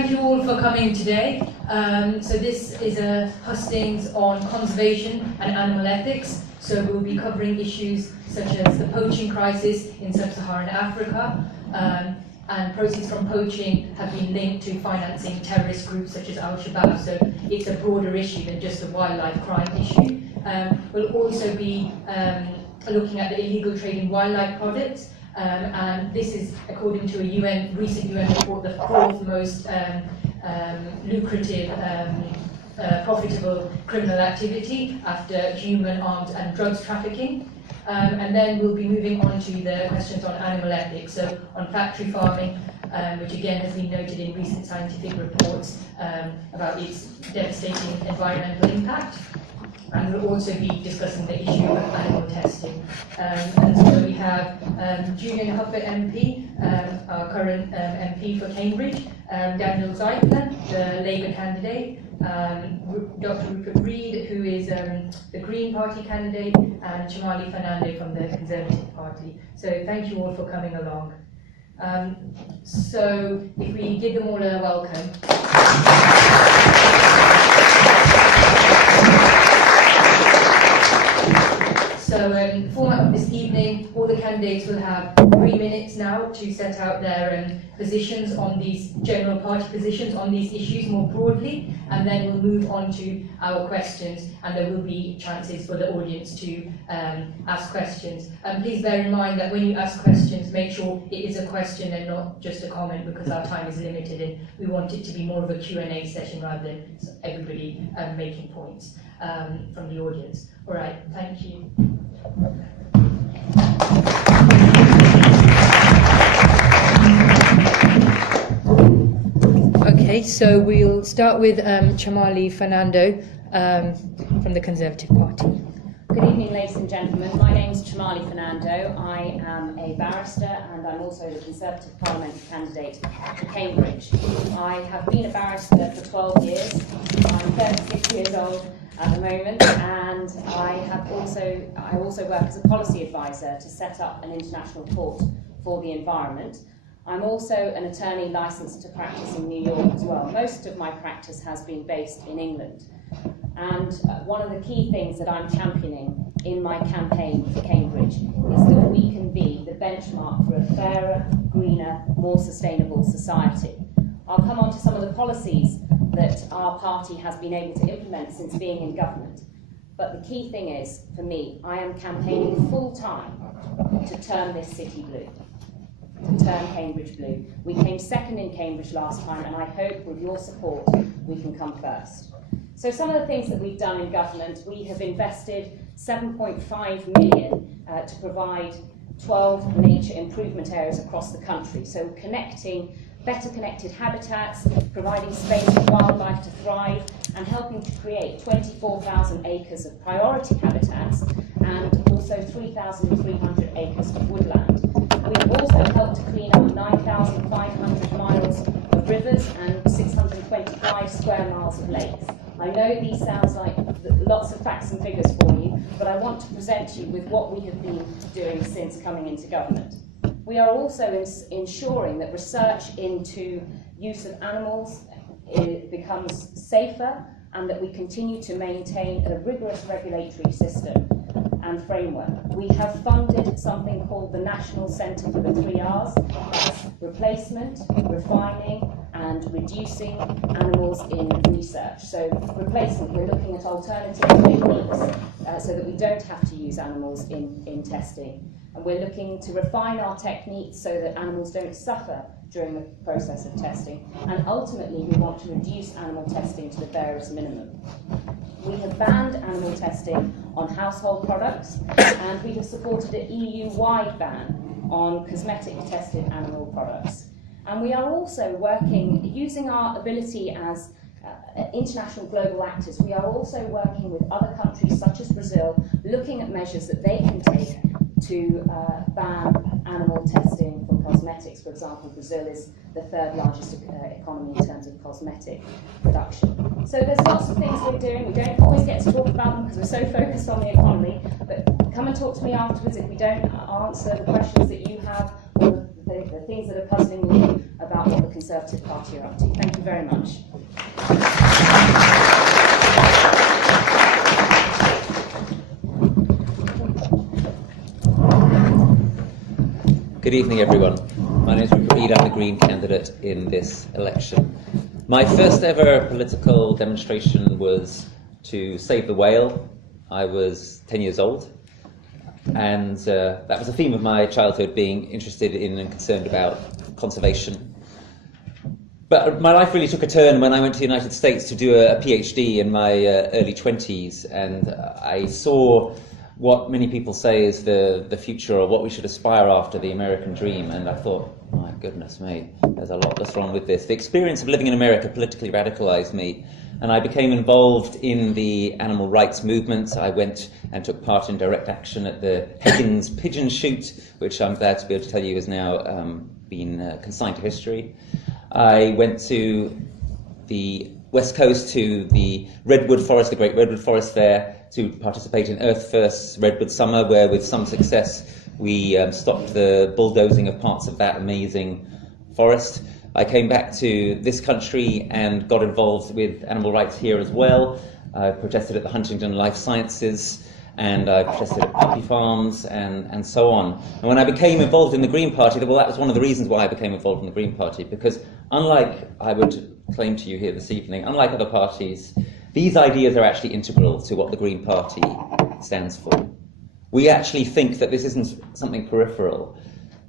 thank you all for coming today. So this is a hustings on conservation and animal ethics. So we'll be covering issues such as the poaching crisis in sub-Saharan Africa, and proceeds from poaching have been linked to financing terrorist groups such as Al-Shabaab. So it's a broader issue than just a wildlife crime issue. We'll also be looking at the illegal trade in wildlife products. And this is, according to a recent UN report, the fourth most lucrative, profitable criminal activity after human, arms and drugs trafficking. And then we'll be moving on to the questions on animal ethics, so on factory farming, which again has been noted in recent scientific reports about its devastating environmental impact. And we'll also be discussing the issue of animal testing. And so we have Julian Huppert MP, our current MP for Cambridge, Daniel Zeichner, the Labour candidate, Dr. Rupert Read, who is the Green Party candidate, and Chamali Fernando from the Conservative Party. So thank you all for coming along. So if we give them all a welcome. So the format of this evening, all the candidates will have 3 minutes now to set out their positions on these general party positions on these issues more broadly, and then we'll move on to our questions, and there will be chances for the audience to ask questions. And please bear in mind that when you ask questions, make sure it is a question and not just a comment, because our time is limited and we want it to be more of a Q&A session rather than everybody making points from the audience. All right, thank you. Okay, so we'll start with Chamali Fernando from the Conservative Party. Good evening, ladies and gentlemen. My name is Chamali Fernando. I am a barrister and I'm also the Conservative Parliamentary candidate for Cambridge. I have been a barrister for 12 years. I'm 36 years old at the moment, and I also work as a policy advisor to set up an international court for the environment. I'm also an attorney licensed to practice in New York as well. Most of my practice has been based in England. And one of the key things that I'm championing in my campaign for Cambridge is that we can be the benchmark for a fairer, greener, more sustainable society. I'll come on to some of the policies that our party has been able to implement since being in government. But the key thing is, for me, I am campaigning full time to turn this city blue, to turn Cambridge blue. We came second in Cambridge last time, and I hope with your support we can come first. So some of the things that we've done in government, we have invested £7.5 million to provide 12 nature improvement areas across the country. So connecting better connected habitats, providing space for wildlife to thrive, and helping to create 24,000 acres of priority habitats and also 3,300 acres of woodland. We've also helped to clean up 9,500 miles of rivers and 625 square miles of lakes. I know these sounds like lots of facts and figures for you, but I want to present you with what we have been doing since coming into government. We are also ensuring that research into use of animals becomes safer, and that we continue to maintain a rigorous regulatory system and framework. We have funded something called the National Centre for the 3 Rs. That's replacement, refining, and reducing animals in research. So replacement, we're looking at alternative techniques so that we don't have to use animals in testing. And we're looking to refine our techniques so that animals don't suffer during the process of testing. And ultimately, we want to reduce animal testing to the barest minimum. We have banned animal testing on household products, and we have supported an EU-wide ban on cosmetic tested animal products. And we are also working, using our ability as international global actors, we are also working with other countries such as Brazil, looking at measures that they can take to ban animal testing for cosmetics. For example, Brazil is the 3rd largest economy in terms of cosmetic production. So there's lots of things we're doing. We don't always get to talk about them because we're so focused on the economy, but come and talk to me afterwards if we don't answer the questions that you have or the things that are puzzling me about what the Conservative Party are up to. Thank you very much. Good evening, everyone. My name is Rupert Read. I'm the Green candidate in this election. My first ever political demonstration was to save the whale. I was 10 years old, and that was the theme of my childhood, being interested in and concerned about conservation. But my life really took a turn when I went to the United States to do a PhD in my early 20s, and I saw what many people say is the future, or what we should aspire after, the American dream. And I thought, my goodness me, there's a lot that's wrong with this. The experience of living in America politically radicalized me, and I became involved in the animal rights movement. I went and took part in direct action at the Higgins pigeon shoot, which I'm glad to be able to tell you has now been consigned to history. I went to the West Coast, to the Redwood Forest, the Great Redwood Forest there, to participate in Earth First's Redwood Summer, where with some success we stopped the bulldozing of parts of that amazing forest. I came back to this country and got involved with animal rights here as well. I protested at the Huntington Life Sciences, and I protested at puppy farms, and so on. And when I became involved in the Green Party, well, that was one of the reasons why I became involved in the Green Party, because unlike, I would claim to you here this evening, unlike other parties, these ideas are actually integral to what the Green Party stands for. We actually think that this isn't something peripheral.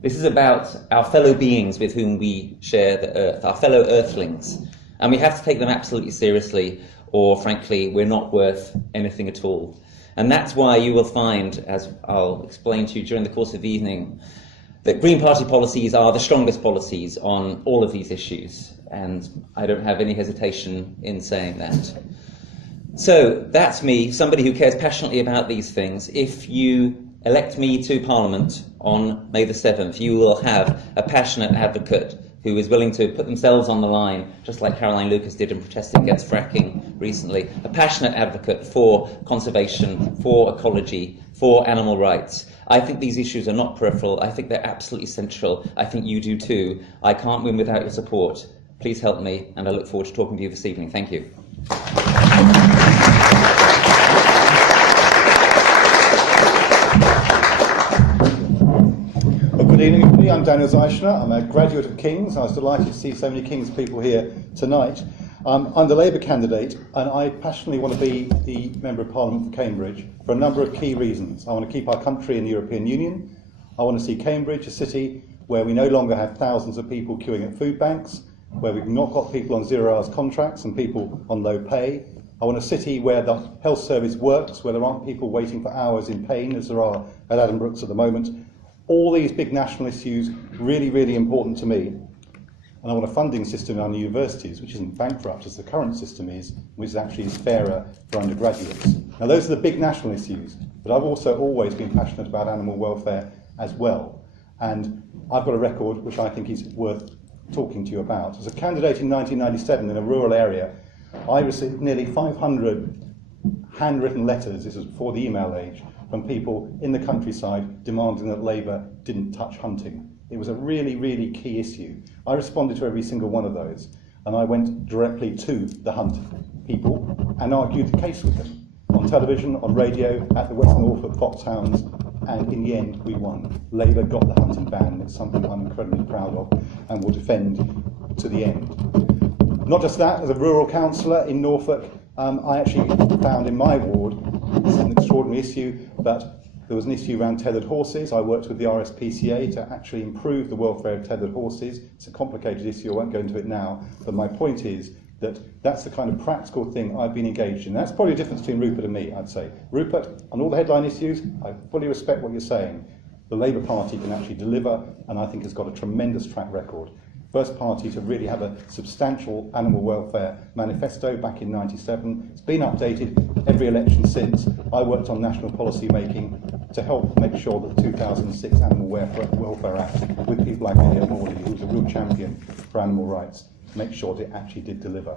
This is about our fellow beings with whom we share the earth, our fellow earthlings. And we have to take them absolutely seriously, or frankly, we're not worth anything at all. And that's why you will find, as I'll explain to you during the course of the evening, that Green Party policies are the strongest policies on all of these issues. And I don't have any hesitation in saying that. So that's me, somebody who cares passionately about these things. If you elect me to Parliament on May the 7th, you will have a passionate advocate who is willing to put themselves on the line, just like Caroline Lucas did in protesting against fracking recently, a passionate advocate for conservation, for ecology, for animal rights. I think these issues are not peripheral. I think they're absolutely central. I think you do too. I can't win without your support. Please help me, and I look forward to talking to you this evening. Thank you. Good evening, everybody. I'm Daniel Zeichner. I'm a graduate of King's. I was delighted to see so many King's people here tonight. I'm the Labour candidate, and I passionately want to be the Member of Parliament for Cambridge for a number of key reasons. I want to keep our country in the European Union. I want to see Cambridge a city where we no longer have thousands of people queuing at food banks, where we've not got people on 0 hours contracts and people on low pay. I want a city where the health service works, where there aren't people waiting for hours in pain, as there are at Adam Brooks at the moment. All these big national issues, really, really important to me. And I want a funding system in our universities which isn't bankrupt as the current system is, which actually is fairer for undergraduates. Now those are the big national issues, but I've also always been passionate about animal welfare as well. And I've got a record which I think is worth talking to you about. As a candidate in 1997 in a rural area, I received nearly 500 handwritten letters, this was before the email age, from people in the countryside demanding that Labour didn't touch hunting. It was a really, really key issue. I responded to every single one of those, and I went directly to the hunt people and argued the case with them on television, on radio, at the West Norfolk Foxhounds, and in the end we won. Labour got the hunting ban. It's something I'm incredibly proud of and will defend to the end. Not just that, as a rural councillor in Norfolk, I actually found in my ward, this is an extraordinary issue, but there was an issue around tethered horses. I worked with the RSPCA to actually improve the welfare of tethered horses. It's a complicated issue, I won't go into it now, but my point is that that's the kind of practical thing I've been engaged in. That's probably the difference between Rupert and me, I'd say. Rupert, on all the headline issues, I fully respect what you're saying. The Labour Party can actually deliver, and I think has got a tremendous track record. First party to really have a substantial animal welfare manifesto back in '97. It's been updated every election since. I worked on national policy making to help make sure that the 2006 Animal Welfare Act, with people like Elliot Morley, who was a real champion for animal rights, make sure that it actually did deliver.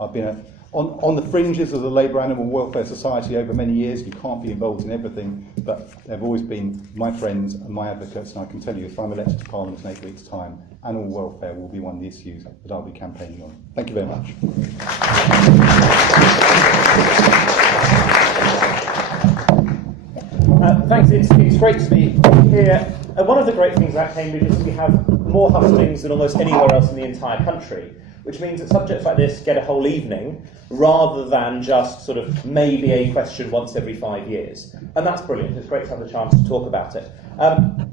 I've been on the fringes of the Labour Animal Welfare Society over many years. You can't be involved in everything, but they've always been my friends and my advocates, and I can tell you if I'm elected to Parliament in 8 weeks' time, animal welfare will be one of the issues that I'll be campaigning on. Thank you very much. Thanks, it's great to be here. One of the great things about Cambridge is we have more hustings than almost anywhere else in the entire country, which means that subjects like this get a whole evening rather than just sort of maybe a question once every 5 years. And that's brilliant. It's great to have the chance to talk about it.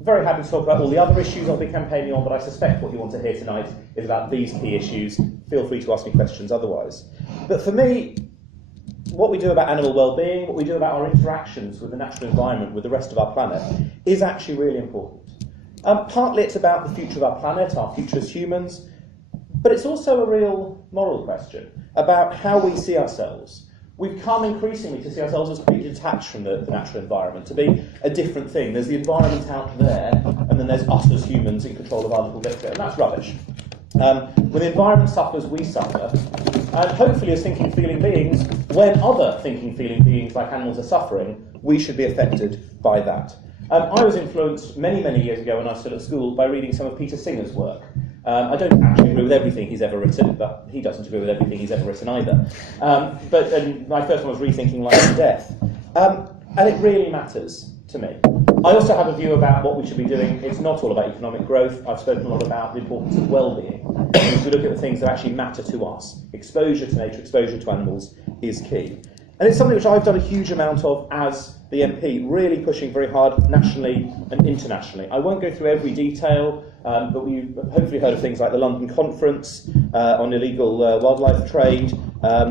Very happy to talk about all the other issues I'll be campaigning on, but I suspect what you want to hear tonight is about these key issues. Feel free to ask me questions otherwise. But for me, what we do about animal well-being, what we do about our interactions with the natural environment, with the rest of our planet, is actually really important. Partly it's about the future of our planet, our future as humans, but it's also a real moral question about how we see ourselves. We've come increasingly to see ourselves as completely detached from the natural environment, to be a different thing. There's the environment out there, and then there's us as humans in control of our little bit of it, and that's rubbish. When the environment suffers, we suffer. And hopefully as thinking, feeling beings, when other thinking, feeling beings like animals are suffering, we should be affected by that. I was influenced many, many years ago when I was still at school by reading some of Peter Singer's work. I don't actually agree with everything he's ever written, but he doesn't agree with everything he's ever written either. But my first one was Rethinking Life and Death. And it really matters to me. I also have a view about what we should be doing. It's not all about economic growth. I've spoken a lot about the importance of well-being. If we look at the things that actually matter to us, exposure to nature, exposure to animals is key. And it's something which I've done a huge amount of as the MP, really pushing very hard nationally and internationally. I won't go through every detail, but we've hopefully heard of things like the London Conference on illegal wildlife trade,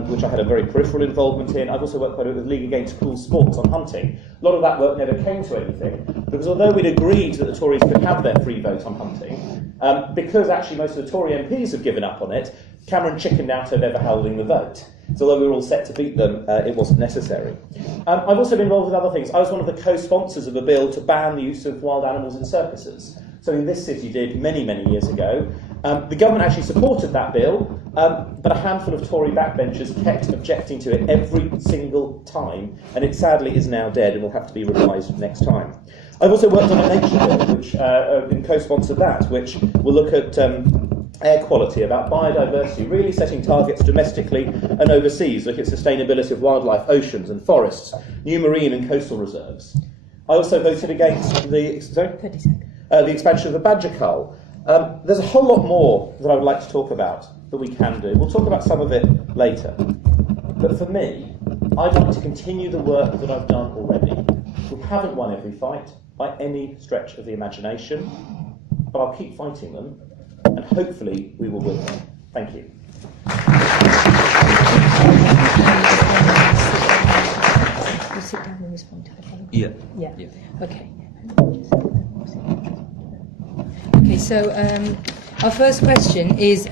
which I had a very peripheral involvement in. I've also worked quite a bit with League Against Cruel Sports on hunting. A lot of that work never came to anything, because although we'd agreed that the Tories could have their free vote on hunting, because actually most of the Tory MPs have given up on it, Cameron chickened out of ever holding the vote. So although we were all set to beat them, it wasn't necessary. I've also been involved with other things. I was one of the co-sponsors of a bill to ban the use of wild animals in circuses. Something this city did many, many years ago. The government actually supported that bill, but a handful of Tory backbenchers kept objecting to it every single time, and it sadly is now dead and will have to be revised next time. I've also worked on a nature bill, which and co-sponsored that, which will look at air quality, about biodiversity, really setting targets domestically and overseas, look at sustainability of wildlife, oceans and forests, new marine and coastal reserves. I also voted against the expansion of the badger cull. There's a whole lot more that I would like to talk about that we can do. We'll talk about some of it later. But for me, I'd like to continue the work that I've done already. We haven't won every fight by any stretch of the imagination, but I'll keep fighting them, and hopefully we will win them. Thank you. You sit down and respond to her. Yeah. Yeah. Okay. Okay, so our first question is,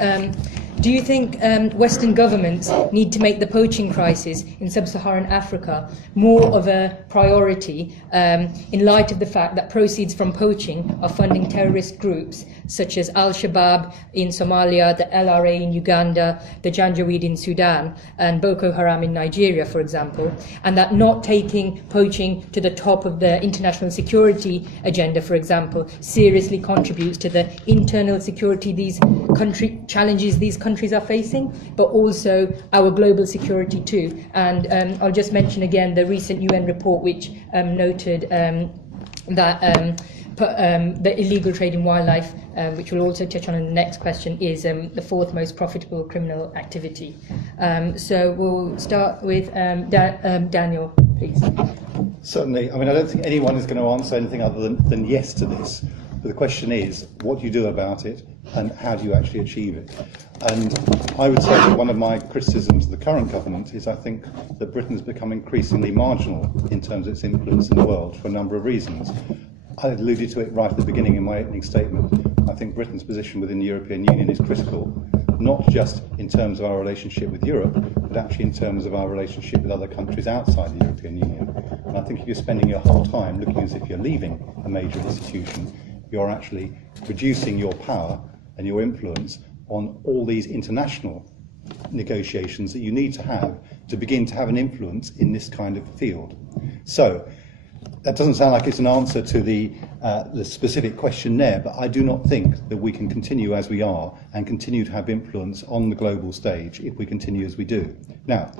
do you think Western governments need to make the poaching crisis in sub-Saharan Africa more of a priority in light of the fact that proceeds from poaching are funding terrorist groups such as Al-Shabaab in Somalia, the LRA in Uganda, the Janjaweed in Sudan, and Boko Haram in Nigeria, for example, and that not taking poaching to the top of the international security agenda, for example, seriously contributes to the internal security challenges these countries are facing, but also our global security too. And I'll just mention again the recent UN report which noted that the illegal trade in wildlife, which we'll also touch on in the next question, is the fourth most profitable criminal activity. So we'll start with Daniel, please. Certainly. I mean, I don't think anyone is going to answer anything other than yes to this. But the question is, what do you do about it, and how do you actually achieve it? And I would say that one of my criticisms of the current government is I think that Britain's become increasingly marginal in terms of its influence in the world for a number of reasons. I alluded to it right at the beginning in my opening statement. I think Britain's position within the European Union is critical, not just in terms of our relationship with Europe, but actually in terms of our relationship with other countries outside the European Union. And I think if you're spending your whole time looking as if you're leaving a major institution, you're actually reducing your power and your influence on all these international negotiations that you need to have to begin to have an influence in this kind of field. So, that doesn't sound like it's an answer to the specific question there, but I do not think that we can continue as we are and continue to have influence on the global stage if we continue as we do. Now,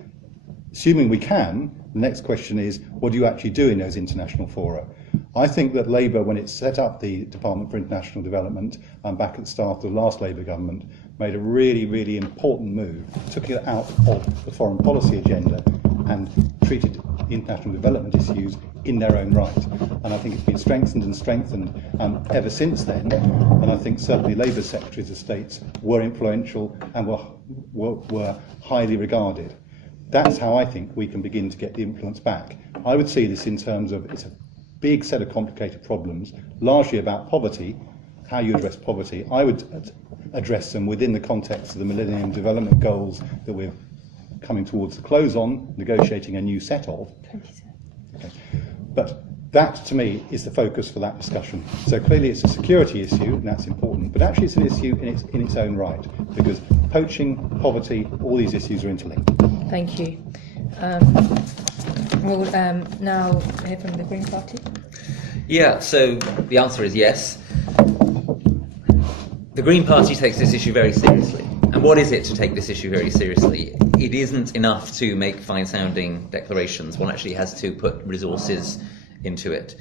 assuming we can, the next question is, what do you actually do in those international fora? I think that Labour, when it set up the Department for International Development back at the start of the last Labour government, made a really, really important move, took it out of the foreign policy agenda and treated international development issues in their own right. And I think it's been strengthened and strengthened ever since then. And I think certainly Labour secretaries of states were influential and were highly regarded. That's how I think we can begin to get the influence back. I would see this in terms of it's a big set of complicated problems, largely about poverty, how you address poverty. I would address them within the context of the Millennium Development Goals that we're coming towards the close on, negotiating a new set of. Okay. But that, to me, is the focus for that discussion. So clearly it's a security issue, and that's important, but actually it's an issue in its own right, because poaching, poverty, all these issues are interlinked. Thank you. We'll now hear from the Green Party. Yeah, so the answer is yes. The Green Party takes this issue very seriously. And what is it to take this issue very seriously? It isn't enough to make fine-sounding declarations. One actually has to put resources into it.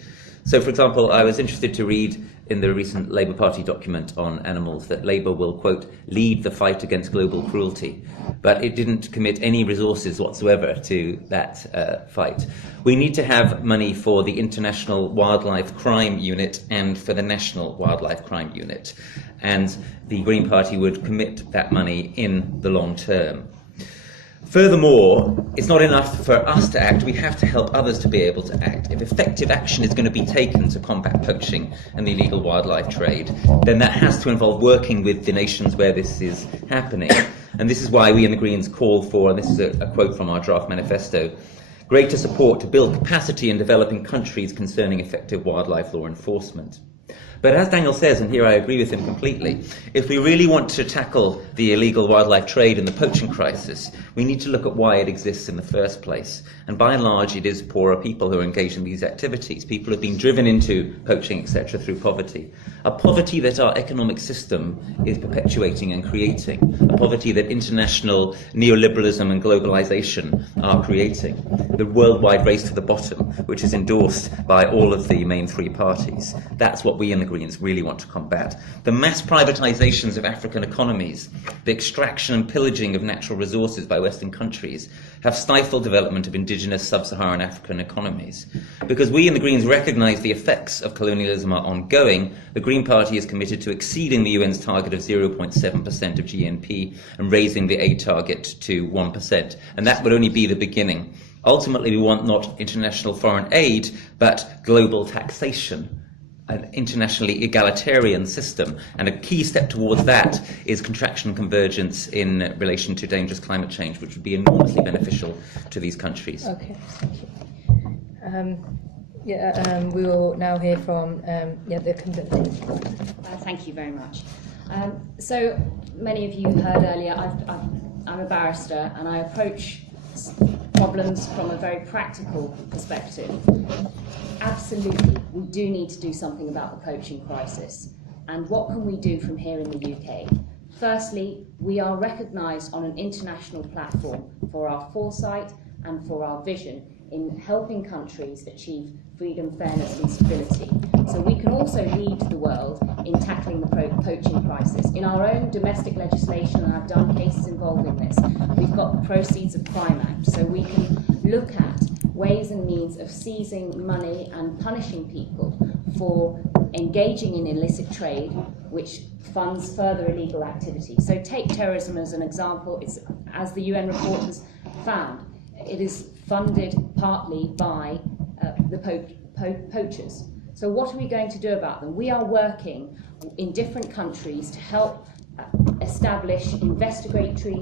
So, for example, I was interested to read in the recent Labour Party document on animals that Labour will, quote, lead the fight against global cruelty. But it didn't commit any resources whatsoever to that fight. We need to have money for the International Wildlife Crime Unit and for the National Wildlife Crime Unit. And the Green Party would commit that money in the long term. Furthermore, it's not enough for us to act, we have to help others to be able to act. If effective action is going to be taken to combat poaching and the illegal wildlife trade, then that has to involve working with the nations where this is happening. And this is why we in the Greens call for, and this is a quote from our draft manifesto, greater support to build capacity in developing countries concerning effective wildlife law enforcement. But as Daniel says, and here I agree with him completely, if we really want to tackle the illegal wildlife trade and the poaching crisis, we need to look at why it exists in the first place. And by and large, it is poorer people who are engaged in these activities. People have been driven into poaching, etc., through poverty. A poverty that our economic system is perpetuating and creating. A poverty that international neoliberalism and globalization are creating. The worldwide race to the bottom, which is endorsed by all of the main three parties. That's what we in the Greens really want to combat. The mass privatizations of African economies, the extraction and pillaging of natural resources by Western countries have stifled development of indigenous sub-Saharan African economies. Because we in the Greens recognise the effects of colonialism are ongoing, the Green Party is committed to exceeding the UN's target of 0.7% of GNP and raising the aid target to 1%. And that would only be the beginning. Ultimately, we want not international foreign aid, but global taxation. An internationally egalitarian system, and a key step towards that is contraction and convergence in relation to dangerous climate change, which would be enormously beneficial to these countries. Okay, thank you. We will now hear from the Conservative. Thank you very much. So many of you heard earlier, I'm a barrister and I approach problems from a very practical perspective. Absolutely, we do need to do something about the poaching crisis. And what can we do from here in the UK? Firstly, we are recognised on an international platform for our foresight and for our vision in helping countries achieve freedom, fairness and stability. So we can also lead the world in tackling the poaching crisis. In our own domestic legislation, and I've done cases involving this, we've got the Proceeds of Crime Act, so we can look at ways and means of seizing money and punishing people for engaging in illicit trade, which funds further illegal activity. So take terrorism as an example. It's, as the UN report has found, it is funded partly by the poachers. So what are we going to do about them? We are working in different countries to help establish investigatory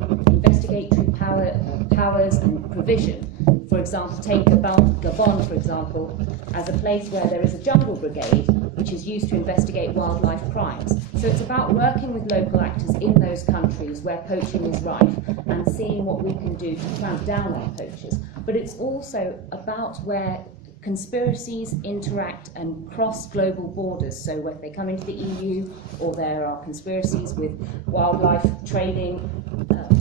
powers and provision. For example, take Gabon, for example, as a place where there is a jungle brigade which is used to investigate wildlife crimes. So it's about working with local actors in those countries where poaching is rife and seeing what we can do to clamp down on poachers. But it's also about where conspiracies interact and cross global borders. So when they come into the EU, or there are conspiracies with wildlife trading,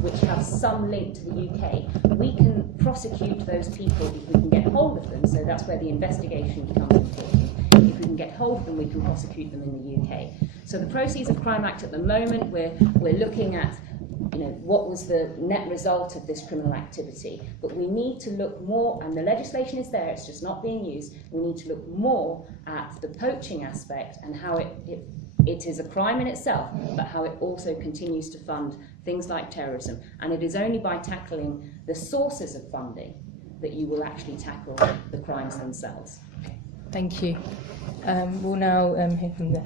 which have some link to the UK, we can prosecute those people if we can get hold of them. So that's where the investigation becomes important. If we can get hold of them, we can prosecute them in the UK. So the Proceeds of Crime Act at the moment, we're looking at, what was the net result of this criminal activity? But we need to look more, and the legislation is there, it's just not being used. We need to look more at the poaching aspect and how it is a crime in itself, but how it also continues to fund things like terrorism. And it is only by tackling the sources of funding that you will actually tackle the crimes themselves. Thank you. We'll now hear from the...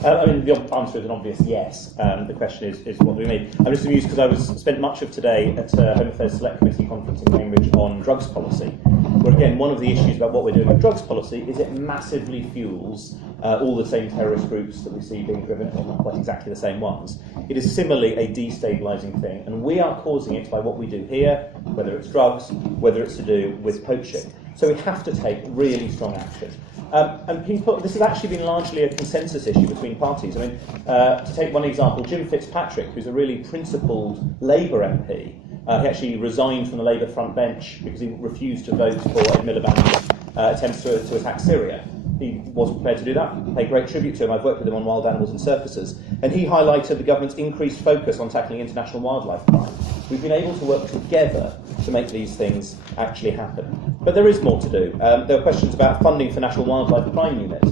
the answer is an obvious yes. The question is what do we mean? I'm just amused because I spent much of today at a Home Affairs Select Committee conference in Cambridge on drugs policy, where again, one of the issues about what we're doing with drugs policy is it massively fuels all the same terrorist groups that we see being driven, well, not quite exactly the same ones. It is similarly a destabilising thing, and we are causing it by what we do here, whether it's drugs, whether it's to do with poaching. So we have to take really strong action. And people, this has actually been largely a consensus issue between parties. I mean, to take one example, Jim Fitzpatrick, who's a really principled Labour MP, he actually resigned from the Labour front bench because he refused to vote for Ed Miliband's attempts to attack Syria. He wasn't prepared to do that. Pay great tribute to him. I've worked with him on wild animals and circuses. And he highlighted the government's increased focus on tackling international wildlife crime. We've been able to work together to make these things actually happen. But there is more to do. There were questions about funding for National Wildlife Crime Unit.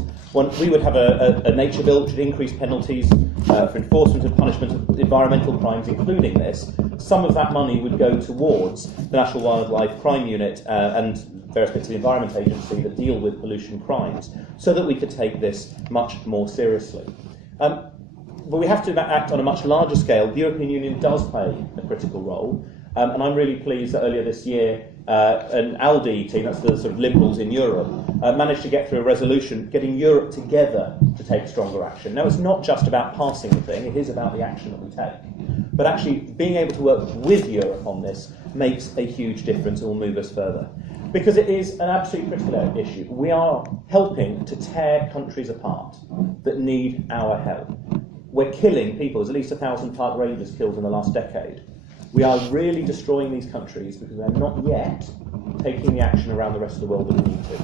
We would have a nature bill which would increase penalties for enforcement and punishment of environmental crimes, including this. Some of that money would go towards the National Wildlife Crime Unit and various bits of the Environment Agency that deal with pollution crimes, so that we could take this much more seriously. But we have to act on a much larger scale. The European Union does play a critical role, and I'm really pleased that earlier this year an ALDE team, that's the sort of Liberals in Europe, managed to get through a resolution getting Europe together to take stronger action. Now, it's not just about passing the thing, it is about the action that we take. But actually, being able to work with Europe on this makes a huge difference and will move us further. Because it is an absolutely critical issue. We are helping to tear countries apart that need our help. We're killing people. There's at least 1,000 park rangers killed in the last decade. We are really destroying these countries because they're not yet taking the action around the rest of the world that we need to.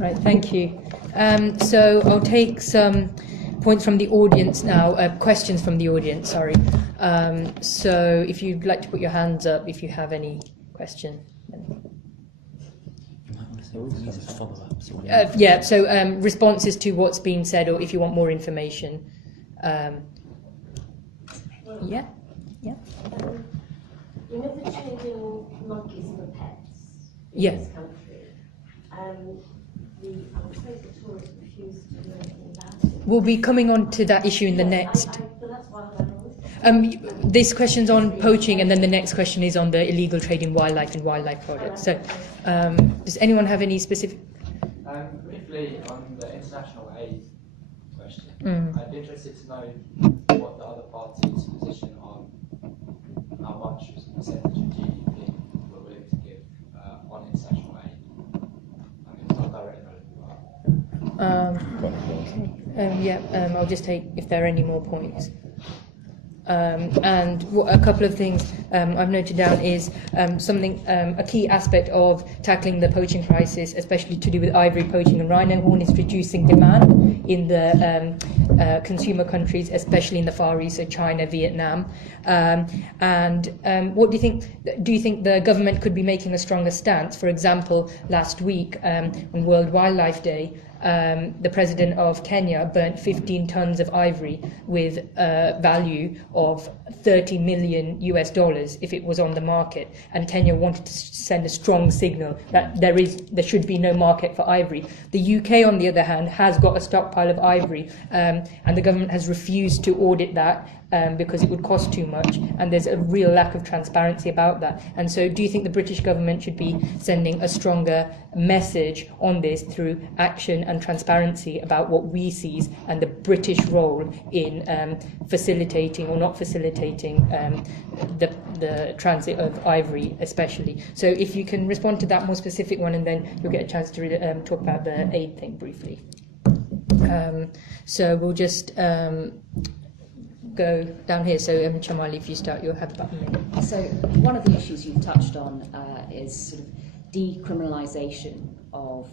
Right, thank you. So I'll take some points from the audience now, questions from the audience, sorry. So if you'd like to put your hands up if you have any question. Responses to what's been said, or if you want more information. Yeah. You know the trading monkeys for pets in Yes. this country? I'm afraid the tourists refuse to do anything about it. We'll be coming on to that issue in the next. But that's wild animals. This question's on poaching, and then the next question is on the illegal trade in wildlife and wildlife products. So, does anyone have any specific? Briefly on the international aid question, I'd be interested to know what the other party's position on how much percentage of GDP we're willing to give on international aid. I mean, it's not directly relevant. I'll just take if there are any more points. And a couple of things I've noted down is a key aspect of tackling the poaching crisis, especially to do with ivory poaching and rhino horn, is reducing demand in the consumer countries, especially in the Far East, so China, Vietnam. What do you think? Do you think the government could be making a stronger stance? For example, last week on World Wildlife Day, the president of Kenya burnt 15 tons of ivory with a value of $30 million if it was on the market, and Kenya wanted to send a strong signal that there should be no market for ivory. The UK, on the other hand, has got a stockpile of ivory, and the government has refused to audit that because it would cost too much, and there's a real lack of transparency about that. And so do you think the British government should be sending a stronger message on this through action and transparency about what we see and the British role in facilitating or not facilitating the transit of ivory especially? So if you can respond to that more specific one, and then you'll get a chance to talk about the aid thing briefly. So we'll just go down here. So Chamali, if you start, you'll have about a minute. So one of the issues you've touched on is sort of decriminalisation of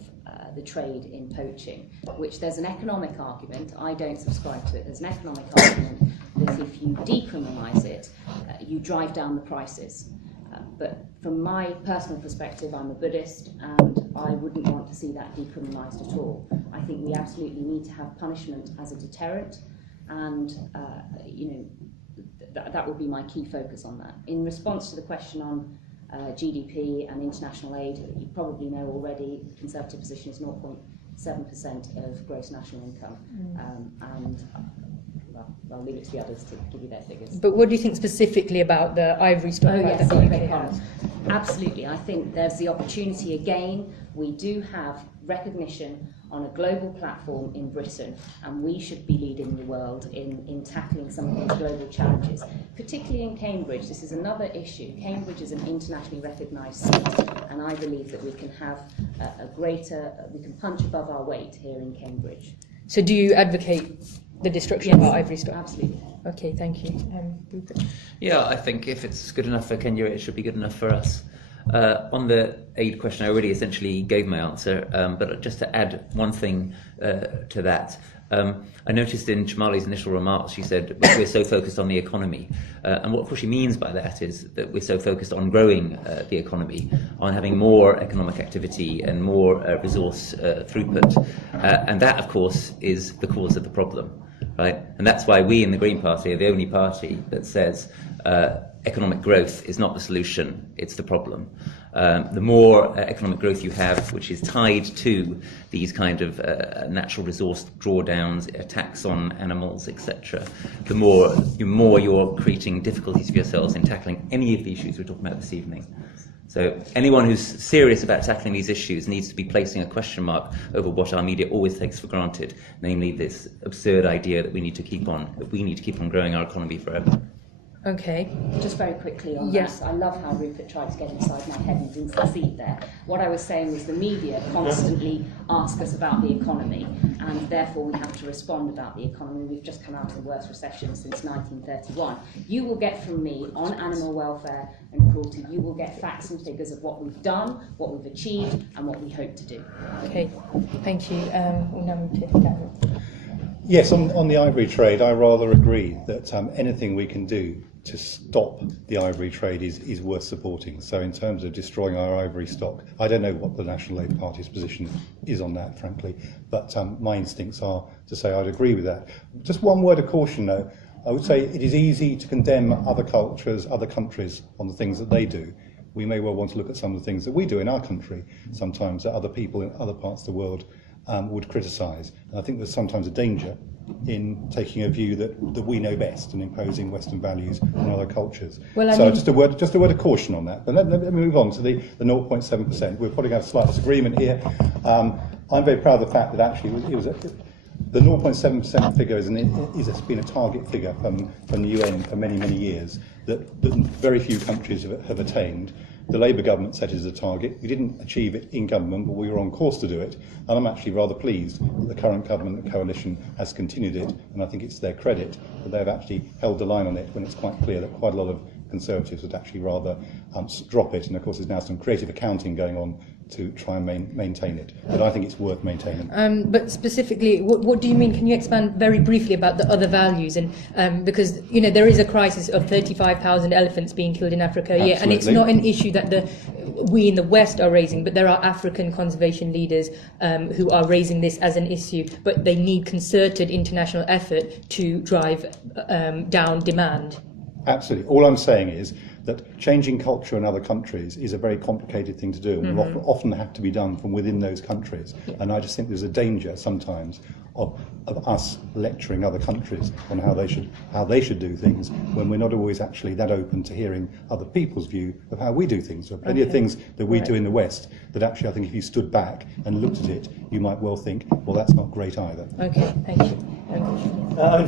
the trade in poaching, which there's an economic argument. I don't subscribe to it. There's an economic argument that if you decriminalise it, you drive down the prices. But from my personal perspective, I'm a Buddhist, and I wouldn't want to see that decriminalised at all. I think we absolutely need to have punishment as a deterrent, and that would be my key focus on that. In response to the question on GDP and international aid, you probably know already the Conservative position is 0.7% of gross national income, and I'll leave it to the others to give you their figures. But what do you think specifically about the ivory stock? Oh yes, the UK has? Absolutely. I think there's the opportunity again. We do have recognition on a global platform in Britain, and we should be leading the world in tackling some of these global challenges, particularly in Cambridge. This is another issue. Cambridge is an internationally recognised seat, and I believe that we can have we can punch above our weight here in Cambridge. So do you advocate the destruction of our ivory stock? Absolutely. Okay, thank you. Rupert? Yeah, I think if it's good enough for Kenya, it should be good enough for us. On the aid question, I already essentially gave my answer, but just to add one thing to that, I noticed in Chamali's initial remarks, she said we're so focused on the economy, and what of course she means by that is that we're so focused on growing the economy, on having more economic activity and more resource throughput, and that of course is the cause of the problem, right? And that's why we in the Green Party are the only party that says economic growth is not the solution, it's the problem. The more economic growth you have, which is tied to these kind of natural resource drawdowns, attacks on animals, etc., the more you're creating difficulties for yourselves in tackling any of the issues we're talking about this evening. So anyone who's serious about tackling these issues needs to be placing a question mark over what our media always takes for granted, namely this absurd idea that we need to keep on growing our economy forever. Okay. Just very quickly on Yes. that, I love how Rupert tried to get inside my head and didn't succeed there. What I was saying was the media constantly ask us about the economy, and therefore we have to respond about the economy. We've just come out of the worst recession since 1931. You will get from me on animal welfare and cruelty, you will get facts and figures of what we've done, what we've achieved, and what we hope to do. Okay, thank you. We'll now move to Daniel. Yes, on the ivory trade, I rather agree that anything we can do to stop the ivory trade is worth supporting. So in terms of destroying our ivory stock, I don't know what the National Labour Party's position is on that, frankly, but my instincts are to say I'd agree with that. Just one word of caution, though. I would say it is easy to condemn other cultures, other countries on the things that they do. We may well want to look at some of the things that we do in our country, sometimes that other people in other parts of the world would criticise. And I think there's sometimes a danger in taking a view that we know best and imposing Western values on other cultures. Well, so just a word of caution on that. But let me move on to the 0.7%. We're probably going to have a slight disagreement here. I'm very proud of the fact that actually the 0.7% figure has been a target figure from the UN for many, many years that very few countries have attained. The Labour government set it as a target. We didn't achieve it in government, but we were on course to do it. And I'm actually rather pleased that the current government, the coalition, has continued it. And I think it's their credit that they've actually held the line on it when it's quite clear that quite a lot of Conservatives would actually rather drop it. And of course, there's now some creative accounting going on to try and maintain it. But I think it's worth maintaining. But specifically, what do you mean? Can you expand very briefly about the other values? And because there is a crisis of 35,000 elephants being killed in Africa, Absolutely. and it's not an issue that we in the West are raising, but there are African conservation leaders who are raising this as an issue. But they need concerted international effort to drive down demand. Absolutely. All I'm saying is that changing culture in other countries is a very complicated thing to do, and will often have to be done from within those countries. Yeah. And I just think there's a danger sometimes of us lecturing other countries on how they should do things, when we're not always actually that open to hearing other people's view of how we do things. There are plenty of things that we do in the West that actually I think if you stood back and looked at it, you might well think, well, that's not great either. Okay, thank you.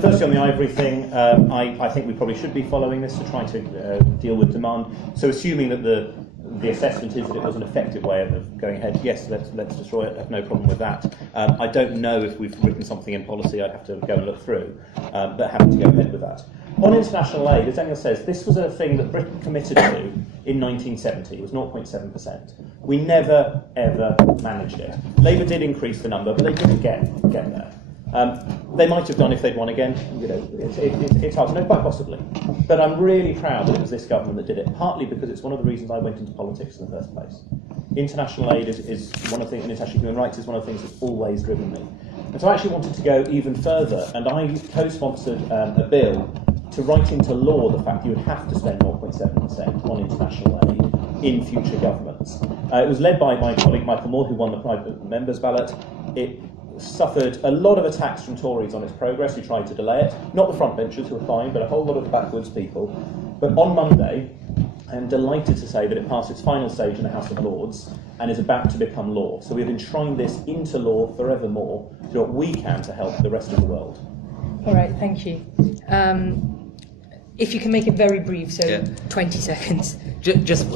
Firstly, on the ivory thing, I think we probably should be following this to try to deal with demand. So assuming that the assessment is that it was an effective way of going ahead, yes, let's destroy it. I have no problem with that. I don't know if we've written something in policy. I'd have to go and look through, but happy to go ahead with that. On international aid, as Daniel says, this was a thing that Britain committed to in 1970. It was 0.7%. We never, ever managed it. Labour did increase the number, but they didn't get there. They might have done if they'd won again. You know, it's hard to know, quite possibly. But I'm really proud that it was this government that did it, partly because it's one of the reasons I went into politics in the first place. International aid is one of the things, and international human rights is one of the things that's always driven me. And so I actually wanted to go even further, and I co-sponsored a bill to write into law the fact you would have to spend 0.7% on international aid in future governments. It was led by my colleague Michael Moore, who won the private members' ballot. It suffered a lot of attacks from Tories on its progress, who tried to delay it. Not the frontbenchers, who were fine, but a whole lot of backwards people. But on Monday, I'm delighted to say that it passed its final stage in the House of Lords and is about to become law. So we've enshrined this into law forevermore to do what we can to help the rest of the world. All right, thank you. If you can make it very brief, so 20 seconds. Just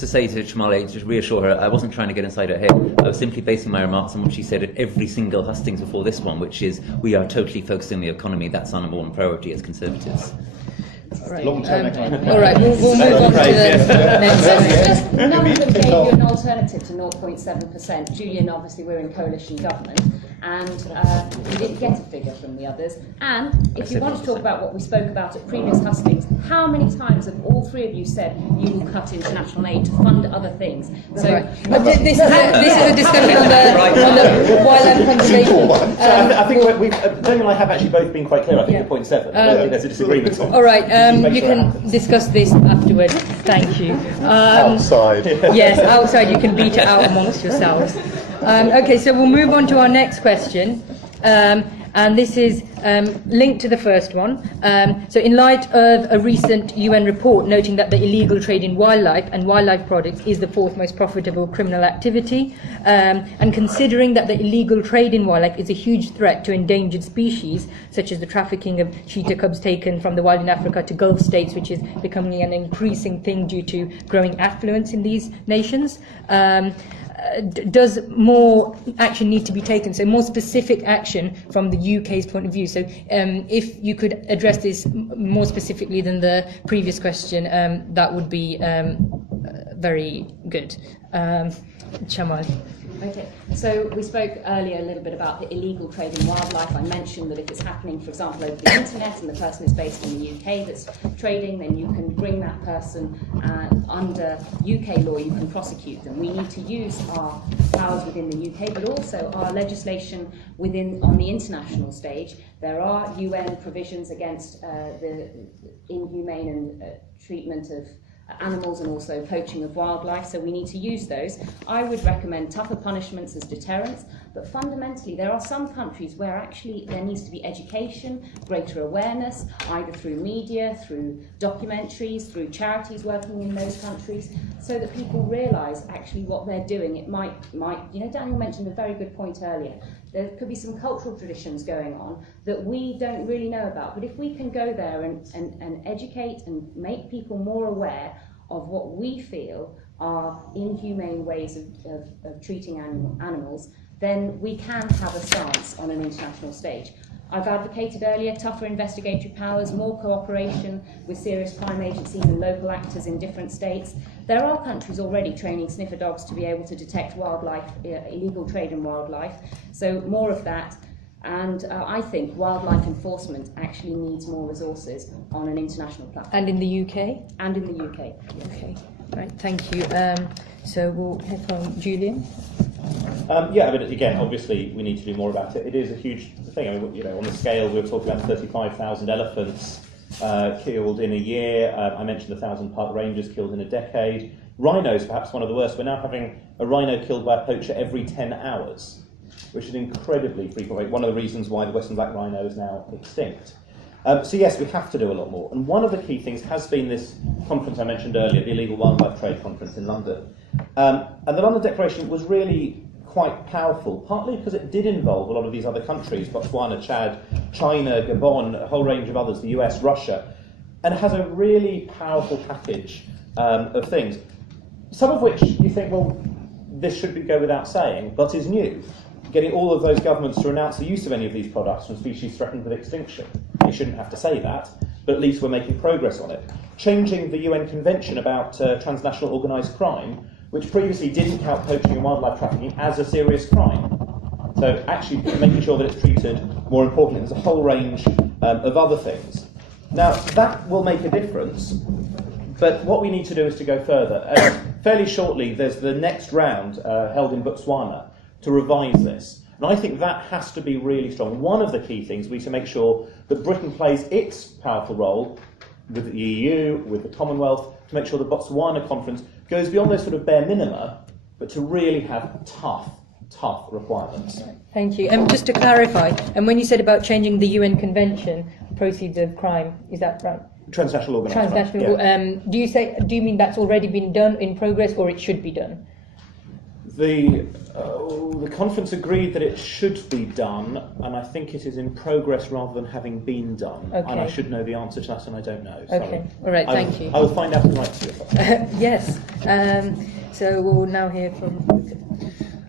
to say to Chamali, just reassure her, I wasn't trying to get inside her head. I was simply basing my remarks on what she said at every single hustings before this one, which is we are totally focused on the economy. That's our number one priority as Conservatives. All right, Long-term all right, we'll move on to the next one. None of them gave you an alternative to 0.7%. Julian, obviously, we're in coalition government, and we didn't get a figure from the others. And if you want to talk about what we spoke about at previous hustings, how many times have all three of you said you will cut international aid to fund other things? So but this is a discussion on the wildlife conservation. I think Daniel and I have actually both been quite clear. I think at 0.7. I don't think there's a disagreement on. All right. You can discuss this afterwards. Thank you. Outside. Yes, outside. You can beat it out amongst yourselves. Okay, so we'll move on to our next question. And this is linked to the first one. So in light of a recent UN report noting that the illegal trade in wildlife and wildlife products is the fourth most profitable criminal activity, and considering that the illegal trade in wildlife is a huge threat to endangered species, such as the trafficking of cheetah cubs taken from the wild in Africa to Gulf states, which is becoming an increasing thing due to growing affluence in these nations, does more action need to be taken? So more specific action from the UK's point of view. So if you could address this more specifically than the previous question, that would be very good. Chamali. Okay, so we spoke earlier a little bit about the illegal trade in wildlife. I mentioned that if it's happening, for example, over the internet and the person is based in the UK that's trading, then you can bring that person under UK law, you can prosecute them. We need to use our powers within the UK, but also our legislation on the international stage. There are UN provisions against the inhumane treatment of animals and also poaching of wildlife, so we need to use those. I would recommend tougher punishments as deterrents, but fundamentally there are some countries where actually there needs to be education, greater awareness, either through media, through documentaries, through charities working in those countries, so that people realise actually what they're doing. It might, Daniel mentioned a very good point earlier. There could be some cultural traditions going on that we don't really know about. But if we can go there and educate and make people more aware of what we feel are inhumane ways of treating animals, then we can have a stance on an international stage. I've advocated earlier tougher investigatory powers, more cooperation with serious crime agencies and local actors in different states. There are countries already training sniffer dogs to be able to detect wildlife, illegal trade in wildlife, so more of that. And I think wildlife enforcement actually needs more resources on an international platform. And in the UK? And in the UK, yes. Okay, right, thank you. So we'll hear from Julian. Again, obviously we need to do more about it. It is a huge thing. I mean, on the scale, we were talking about 35,000 elephants killed in a year. I mentioned 1,000 park rangers killed in a decade. Rhinos, perhaps one of the worst. We're now having a rhino killed by a poacher every 10 hours. which is incredibly free population, one of the reasons why the western black rhino is now extinct. So yes, we have to do a lot more. And one of the key things has been this conference I mentioned earlier, the Illegal Wildlife Trade Conference in London. And the London Declaration was really quite powerful, partly because it did involve a lot of these other countries, Botswana, Chad, China, Gabon, a whole range of others, the US, Russia, and it has a really powerful package of things, some of which you think, well, this should go without saying, but is new. Getting all of those governments to renounce the use of any of these products from species threatened with extinction. You shouldn't have to say that, but at least we're making progress on it. Changing the UN Convention about transnational organised crime, which previously didn't count poaching and wildlife trafficking as a serious crime. So actually making sure that it's treated more importantly. There's a whole range of other things. Now, that will make a difference, but what we need to do is to go further. Fairly shortly, there's the next round held in Botswana to revise this. And I think that has to be really strong. One of the key things we need to make sure that Britain plays its powerful role with the EU, with the Commonwealth, to make sure the Botswana conference goes beyond those sort of bare minima, but to really have tough requirements. Thank you. Just to clarify, and when you said about changing the UN Convention, proceeds of crime, is that right? Transnational organised crime. Transnational. Yeah. Do you mean that's already been done in progress, or it should be done? The conference agreed that it should be done, and I think it is in progress rather than having been done. Okay. And I should know the answer to that, and I don't know. Sorry. Okay. All right. Thank you. I will find out and write to you. Yes. So we'll now hear from.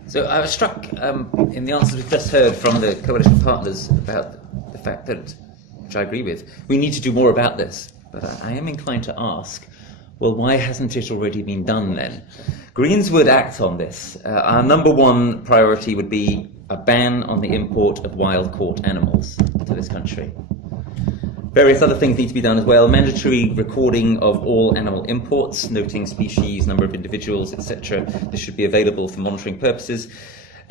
So I was struck in the answers we've just heard from the coalition partners about the fact that, which I agree with, we need to do more about this. But I am inclined to ask, well, why hasn't it already been done then? Greens would act on this. Our number one priority would be a ban on the import of wild-caught animals to this country. Various other things need to be done as well. Mandatory recording of all animal imports, noting species, number of individuals, etc. This should be available for monitoring purposes.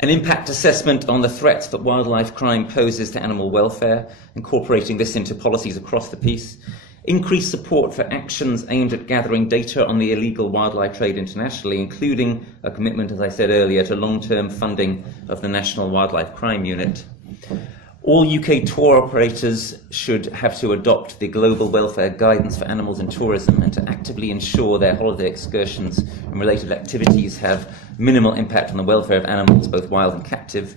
An impact assessment on the threat that wildlife crime poses to animal welfare, incorporating this into policies across the piece. Increased support for actions aimed at gathering data on the illegal wildlife trade internationally, including a commitment, as I said earlier, to long-term funding of the National Wildlife Crime Unit. All UK tour operators should have to adopt the Global Welfare Guidance for Animals in Tourism and to actively ensure their holiday excursions and related activities have minimal impact on the welfare of animals, both wild and captive.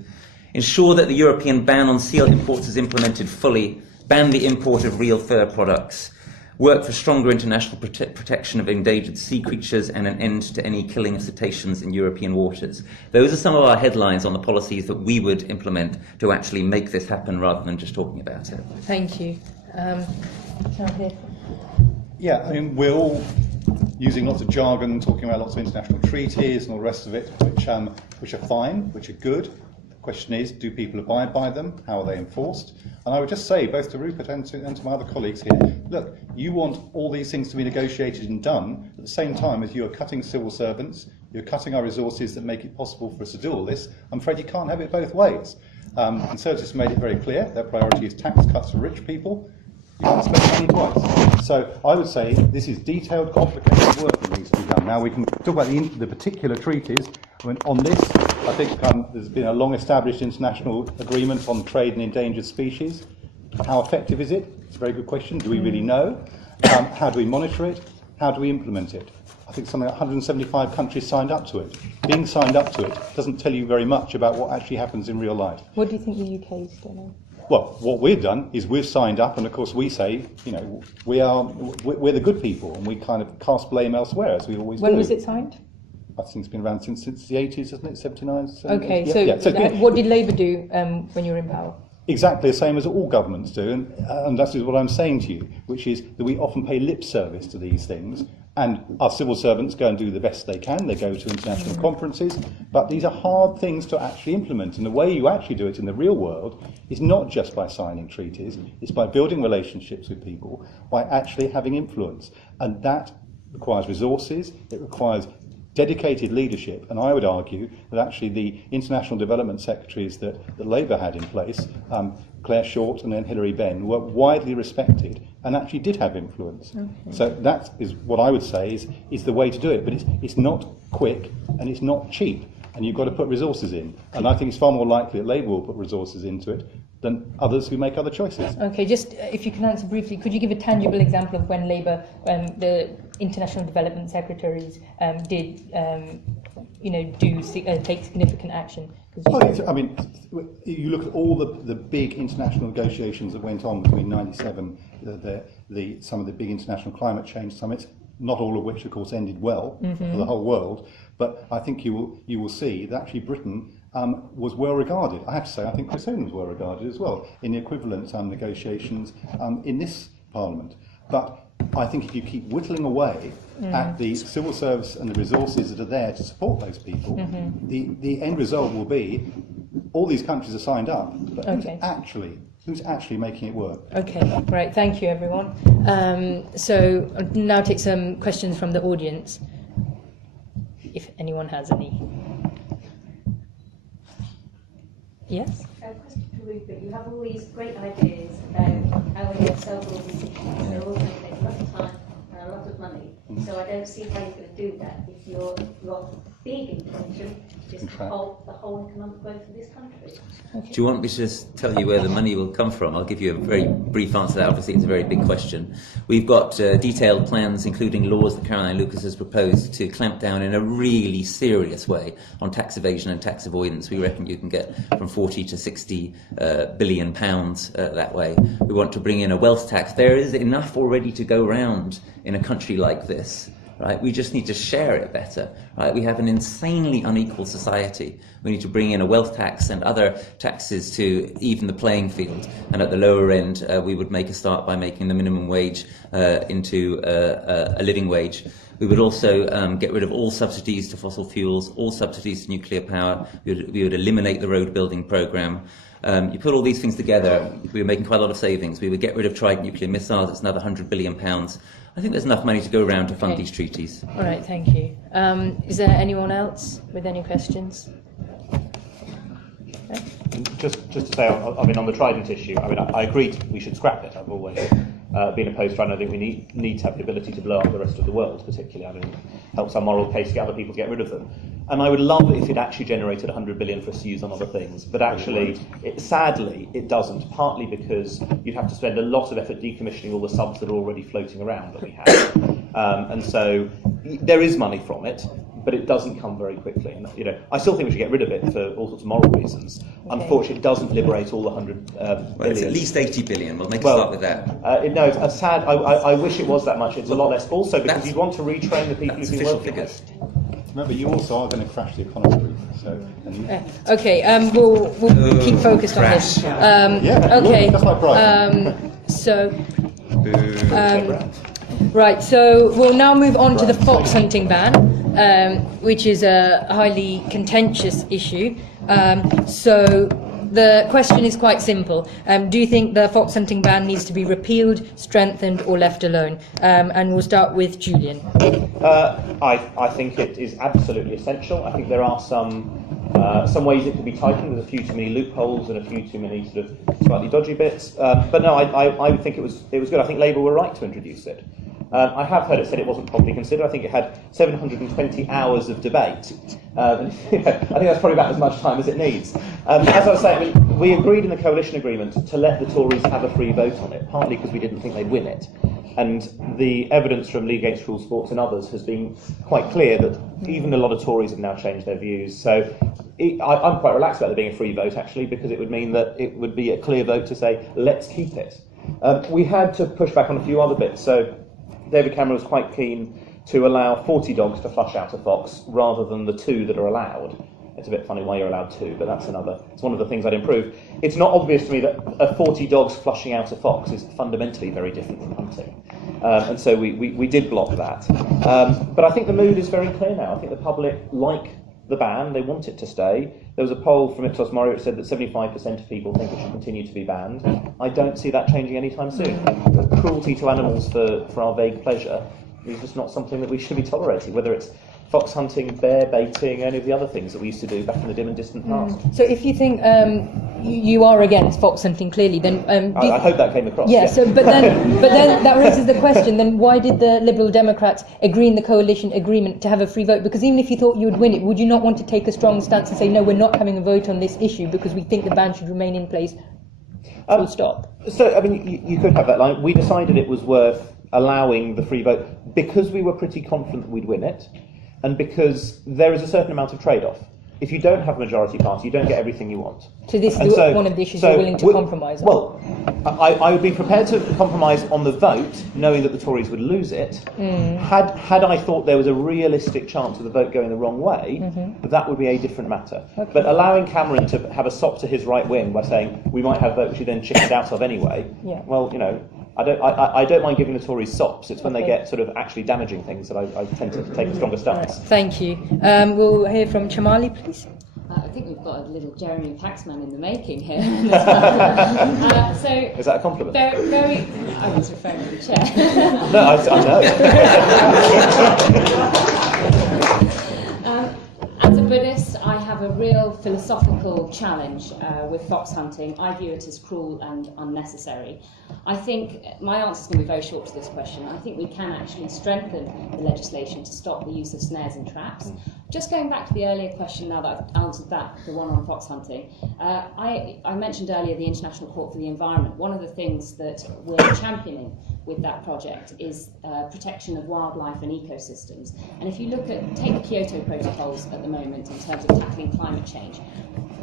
Ensure that the European ban on seal imports is implemented fully. Ban the import of real fur products. Work for stronger international protection of endangered sea creatures and an end to any killing of cetaceans in European waters. Those are some of our headlines on the policies that we would implement to actually make this happen rather than just talking about it. Thank you. Yeah, I mean, we're all using lots of jargon, talking about lots of international treaties and all the rest of it, which are fine, which are good. The question is, do people abide by them? How are they enforced? And I would just say, both to Rupert and to my other colleagues here, look, you want all these things to be negotiated and done at the same time as you are cutting civil servants, you're cutting our resources that make it possible for us to do all this. I'm afraid you can't have it both ways. Conservatives made it very clear their priority is tax cuts for rich people. You can't spend money twice. So I would say this is detailed, complicated work that needs to be done. Now we can talk about the particular treaties. I mean, on this, I think there's been a long-established international agreement on trade in endangered species. How effective is it? It's a very good question. Do we really know? How do we monitor it? How do we implement it? I think something like 175 countries signed up to it. Being signed up to it doesn't tell you very much about what actually happens in real life. What do you think the UK is doing? Well, what we've done is we've signed up, and of course we say, you know, we're the good people, and we kind of cast blame elsewhere, as we always do. When was it signed? I think it's been around since the 80s, hasn't it? 79? Okay, yeah, so what did Labour do when you were in power? Exactly the same as all governments do, and that is what I'm saying to you, which is that we often pay lip service to these things, and our civil servants go and do the best they can. They go to international conferences, but these are hard things to actually implement, and the way you actually do it in the real world is not just by signing treaties, it's by building relationships with people, by actually having influence, and that requires resources, it requires dedicated leadership, and I would argue that actually the international development secretaries that Labour had in place, Claire Short and then Hilary Benn, were widely respected and actually did have influence. Okay. So that is what I would say is the way to do it, but it's not quick and it's not cheap, and you've got to put resources in. And I think it's far more likely that Labour will put resources into it than others who make other choices. Okay, just if you can answer briefly, could you give a tangible example of when Labour, the international development secretaries, did, take significant action? Oh, yes. I mean, you look at all the big international negotiations that went on between '97, some of the big international climate change summits, not all of which, of course, ended well for the whole world. But I think you will see that actually Britain was well regarded. I have to say, I think Chris Huhne was well regarded as well in the equivalent negotiations in this Parliament. But I think if you keep whittling away at the civil service and the resources that are there to support those people, the end result will be all these countries are signed up, but who's actually making it work? Okay, right. Thank you, everyone. So I'll now take some questions from the audience, if anyone has any. Yes? A question to Rupert. You have all these great ideas about how we solve all these issues. They're all going to take a lot of time and a lot of money. So I don't see how you're going to do that if your big intention is to halt the whole economic growth of this country. Do you want me to just tell you where the money will come from? I'll give you a very brief answer to that. Obviously, it's a very big question. We've got detailed plans, including laws that Caroline Lucas has proposed to clamp down in a really serious way on tax evasion and tax avoidance. We reckon you can get from 40 to 60 billion pounds that way. We want to bring in a wealth tax. There is enough already to go round in a country like this. Right? We just need to share it better. Right? We have an insanely unequal society. We need to bring in a wealth tax and other taxes to even the playing field. And at the lower end, we would make a start by making the minimum wage into a living wage. We would also get rid of all subsidies to fossil fuels, all subsidies to nuclear power. We would eliminate the road building programme. You put all these things together, we were making quite a lot of savings. We would get rid of Trident nuclear missiles. It's another £100 billion. I think there's enough money to go around to fund these treaties. All right, thank you. Is there anyone else with any questions? Okay. Just to say, I mean, on the Trident issue, I mean, I agree we should scrap it. I've always been opposed to Trident. I think we need to have the ability to blow up the rest of the world, particularly. I mean, it helps our moral case to get other people to get rid of them. And I would love it if it actually generated 100 billion for us to use on other things. But actually, sadly, it doesn't, partly because you'd have to spend a lot of effort decommissioning all the subs that are already floating around that we have. And so there is money from it, but it doesn't come very quickly. And, I still think we should get rid of it for all sorts of moral reasons. Okay. Unfortunately, it doesn't liberate all the 100 billion. Well, it's at least 80 billion. We'll make a start with that. No, it's sad. I wish it was that much. It's a lot less. Also, because you'd want to retrain the people who've been working with. Remember, you also are going to crash the economy. Okay, we'll keep focused on this. Okay. That's my pride. Right, so we'll now move on to the fox hunting ban, which is a highly contentious issue. So the question is quite simple. Do you think the fox hunting ban needs to be repealed, strengthened, or left alone? And we'll start with Julian. I think it is absolutely essential. I think there are some ways it could be tightened. There's a few too many loopholes and a few too many sort of slightly dodgy bits. But no, I would think it was good. I think Labour were right to introduce it. I have heard it said it wasn't properly considered. I think it had 720 hours of debate. I think that's probably about as much time as it needs. As I was saying, we agreed in the coalition agreement to let the Tories have a free vote on it, partly because we didn't think they'd win it. And the evidence from League Against Cruel Sports and others has been quite clear that even a lot of Tories have now changed their views. So I'm quite relaxed about there being a free vote, actually, because it would mean that it would be a clear vote to say, let's keep it. We had to push back on a few other bits. So David Cameron was quite keen to allow 40 dogs to flush out a fox rather than the 2 that are allowed. It's a bit funny why you're allowed 2, but it's one of the things I'd improve. It's not obvious to me that 40 dogs flushing out a fox is fundamentally very different from hunting. And so we did block that. But I think the mood is very clear now. I think the public like the ban, they want it to stay. There was a poll from Ipsos Mori which said that 75% of people think it should continue to be banned. I don't see that changing anytime soon. Cruelty to animals for our vague pleasure is just not something that we should be tolerating, whether it's fox hunting, bear baiting, any of the other things that we used to do back in the dim and distant past. So if you think you are against fox hunting, clearly, then I hope that came across. Yeah. So, but then that raises the question: then why did the Liberal Democrats agree in the coalition agreement to have a free vote? Because even if you thought you would win it, would you not want to take a strong stance and say, no, we're not having a vote on this issue because we think the ban should remain in place? Full stop. So, I mean, you could have that line. We decided it was worth allowing the free vote because we were pretty confident that we'd win it, and because there is a certain amount of trade-off. If you don't have a majority party, you don't get everything you want. So this is one of the issues you're willing to compromise on? Well, I would be prepared to compromise on the vote, knowing that the Tories would lose it. Had I thought there was a realistic chance of the vote going the wrong way, that would be a different matter. Okay. But allowing Cameron to have a sop to his right wing by saying we might have votes you then chickened out of anyway, well, you know, I don't mind giving the Tories sops. It's when they get sort of actually damaging things that I tend to take a stronger stance. Right. Thank you. We'll hear from Chamali, please. I think we've got a little Jeremy Paxman in the making here. So is that a compliment? Very. I was referring to the chair. No, I know. As a Buddhist, I have a real philosophical challenge with fox hunting. I view it as cruel and unnecessary. I think my answer is going to be very short to this question. I think we can actually strengthen the legislation to stop the use of snares and traps. Just going back to the earlier question now that I've answered that, the one on fox hunting, I mentioned earlier the International Court for the Environment. One of the things that we're championing with that project is protection of wildlife and ecosystems. And if you take the Kyoto protocols at the moment in terms of tackling climate change,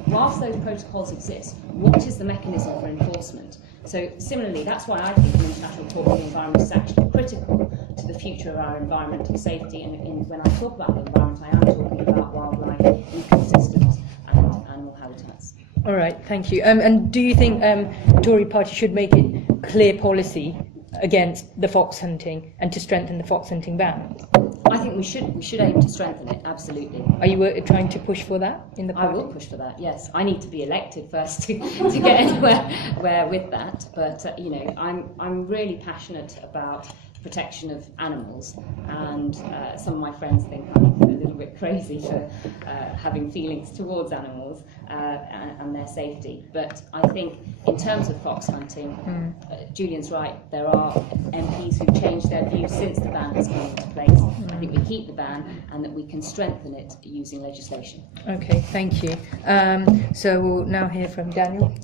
whilst those protocols exist, what is the mechanism for enforcement? So similarly, that's why I think an International Court for the Environment is actually critical to the future of our environmental safety. And when I talk about the environment, I am talking about wildlife, ecosystems and animal habitats. All right, thank you. And do you think the Tory party should make it clear policy against the fox hunting and to strengthen the fox hunting ban? I think we should aim to strengthen it, absolutely. Are you trying to push for that in the party? I will push for that, yes. I need to be elected first to get anywhere with that. But, you know, I'm really passionate about protection of animals, and some of my friends think I'm a little bit crazy for having feelings towards animals and their safety. But I think in terms of fox hunting, Julian's right, there are MPs who've changed their views since the ban has come into place. I think we keep the ban and that we can strengthen it using legislation. Okay, thank you. So we'll now hear from Daniel.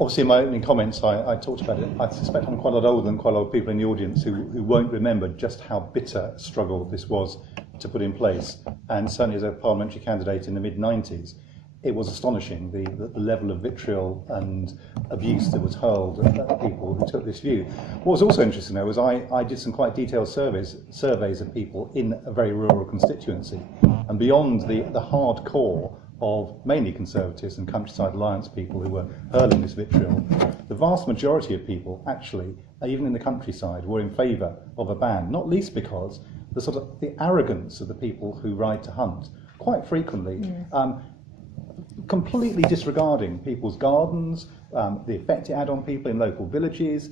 Obviously, in my opening comments, I talked about it. I suspect I'm quite a lot older than quite a lot of people in the audience who won't remember just how bitter a struggle this was to put in place. And certainly as a parliamentary candidate in the mid-90s, it was astonishing, the level of vitriol and abuse that was hurled at people who took this view. What was also interesting, though, was I did some quite detailed surveys of people in a very rural constituency. And beyond the hard core of mainly Conservatives and Countryside Alliance people who were hurling this vitriol, the vast majority of people actually, even in the countryside, were in favour of a ban, not least because the arrogance of the people who ride to hunt, quite frequently, completely disregarding people's gardens, the effect it had on people in local villages.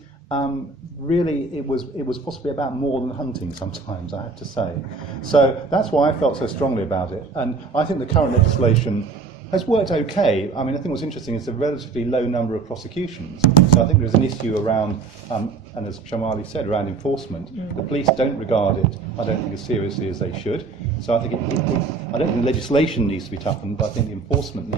Really, it was possibly about more than hunting sometimes, I have to say. So that's why I felt so strongly about it. And I think the current legislation has worked okay. I mean, I think what's interesting is a relatively low number of prosecutions. So I think there's an issue around, and as Chamali said, around enforcement. The police don't regard it, I don't think, as seriously as they should. So I think I don't think legislation needs to be toughened, but I think the enforcement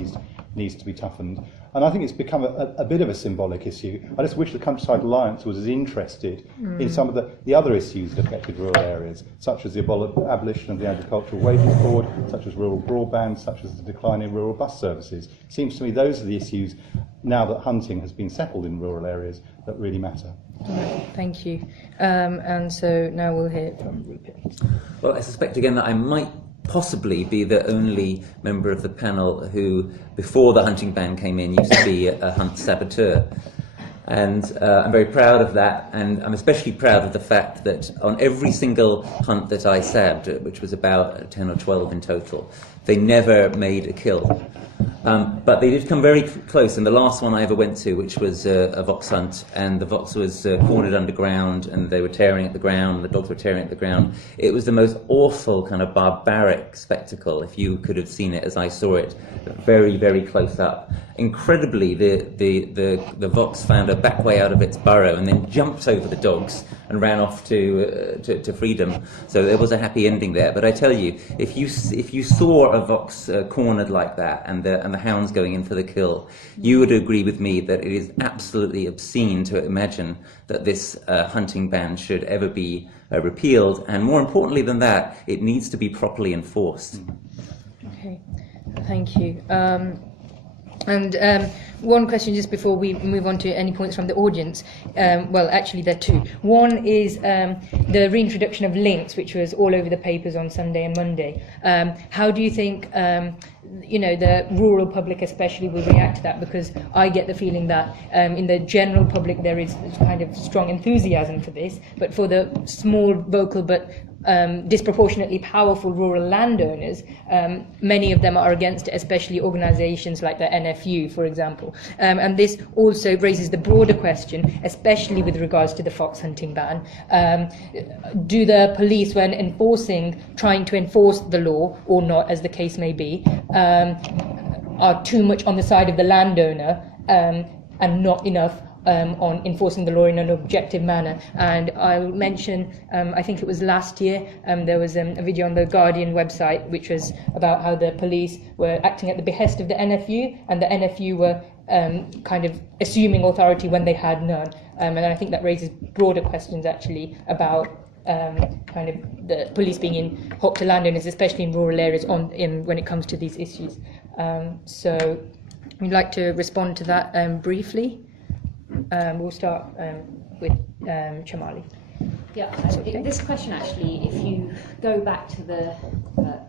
needs to be toughened. And I think it's become a bit of a symbolic issue. I just wish the Countryside Alliance was as interested in some of the other issues that affected rural areas, such as the abolition of the Agricultural Wages Board, such as rural broadband, such as the decline in rural bus services. It seems to me those are the issues, now that hunting has been settled in rural areas, that really matter. Right, thank you. And so now we'll hear from Rupert. Well, I suspect again that I might possibly be the only member of the panel who, before the hunting ban came in, used to be a hunt saboteur. And I'm very proud of that, and I'm especially proud of the fact that on every single hunt that I sabbed, which was about 10 or 12 in total, they never made a kill. But they did come very close, and the last one I ever went to, which was a Vox hunt, and the Vox was cornered underground, and they were tearing at the ground, the dogs were tearing at the ground. It was the most awful, kind of barbaric spectacle, if you could have seen it as I saw it, very, very close up. Incredibly, the Vox found a back way out of its burrow and then jumped over the dogs and ran off to freedom. So there was a happy ending there. But I tell you, if you saw a Vox cornered like that and the hounds going in for the kill, you would agree with me that it is absolutely obscene to imagine that this hunting ban should ever be repealed. And more importantly than that, it needs to be properly enforced. Okay, thank you. And one question just before we move on to any points from the audience. Well, actually there are two. One is the reintroduction of links, which was all over the papers on Sunday and Monday. How do you think the rural public especially will react to that? Because I get the feeling that in the general public there is kind of strong enthusiasm for this, but for the small, vocal but disproportionately powerful rural landowners, many of them are against it, especially organisations like the NFU, for example. And this also raises the broader question, especially with regards to the fox hunting ban. Do the police, when trying to enforce the law, or not, as the case may be, are too much on the side of the landowner and not enough on enforcing the law in an objective manner? And I'll mention, I think it was last year, there was a video on the Guardian website which was about how the police were acting at the behest of the NFU, and the NFU were kind of assuming authority when they had none. And I think that raises broader questions actually about kind of the police being in hock to landowners, especially in rural areas, when it comes to these issues. So we'd like to respond to that briefly. We'll start with Chamali. Yeah, this question actually, if you go back to the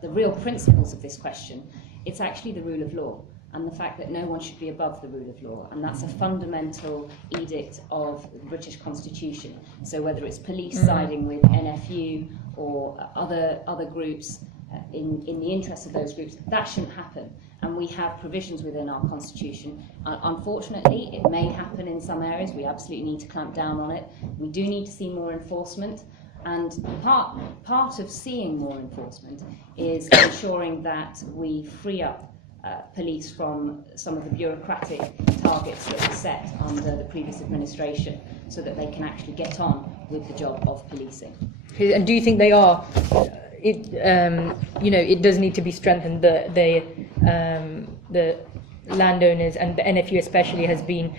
real principles of this question, it's actually the rule of law and the fact that no one should be above the rule of law, and that's a fundamental edict of the British Constitution. So whether it's police siding with NFU or other groups in the interests of those groups, that shouldn't happen. And we have provisions within our constitution. Unfortunately, it may happen in some areas. We absolutely need to clamp down on it. We do need to see more enforcement. And part of seeing more enforcement is ensuring that we free up police from some of the bureaucratic targets that were set under the previous administration, so that they can actually get on with the job of policing. And do you think they are? It does need to be strengthened. The landowners and the NFU especially has been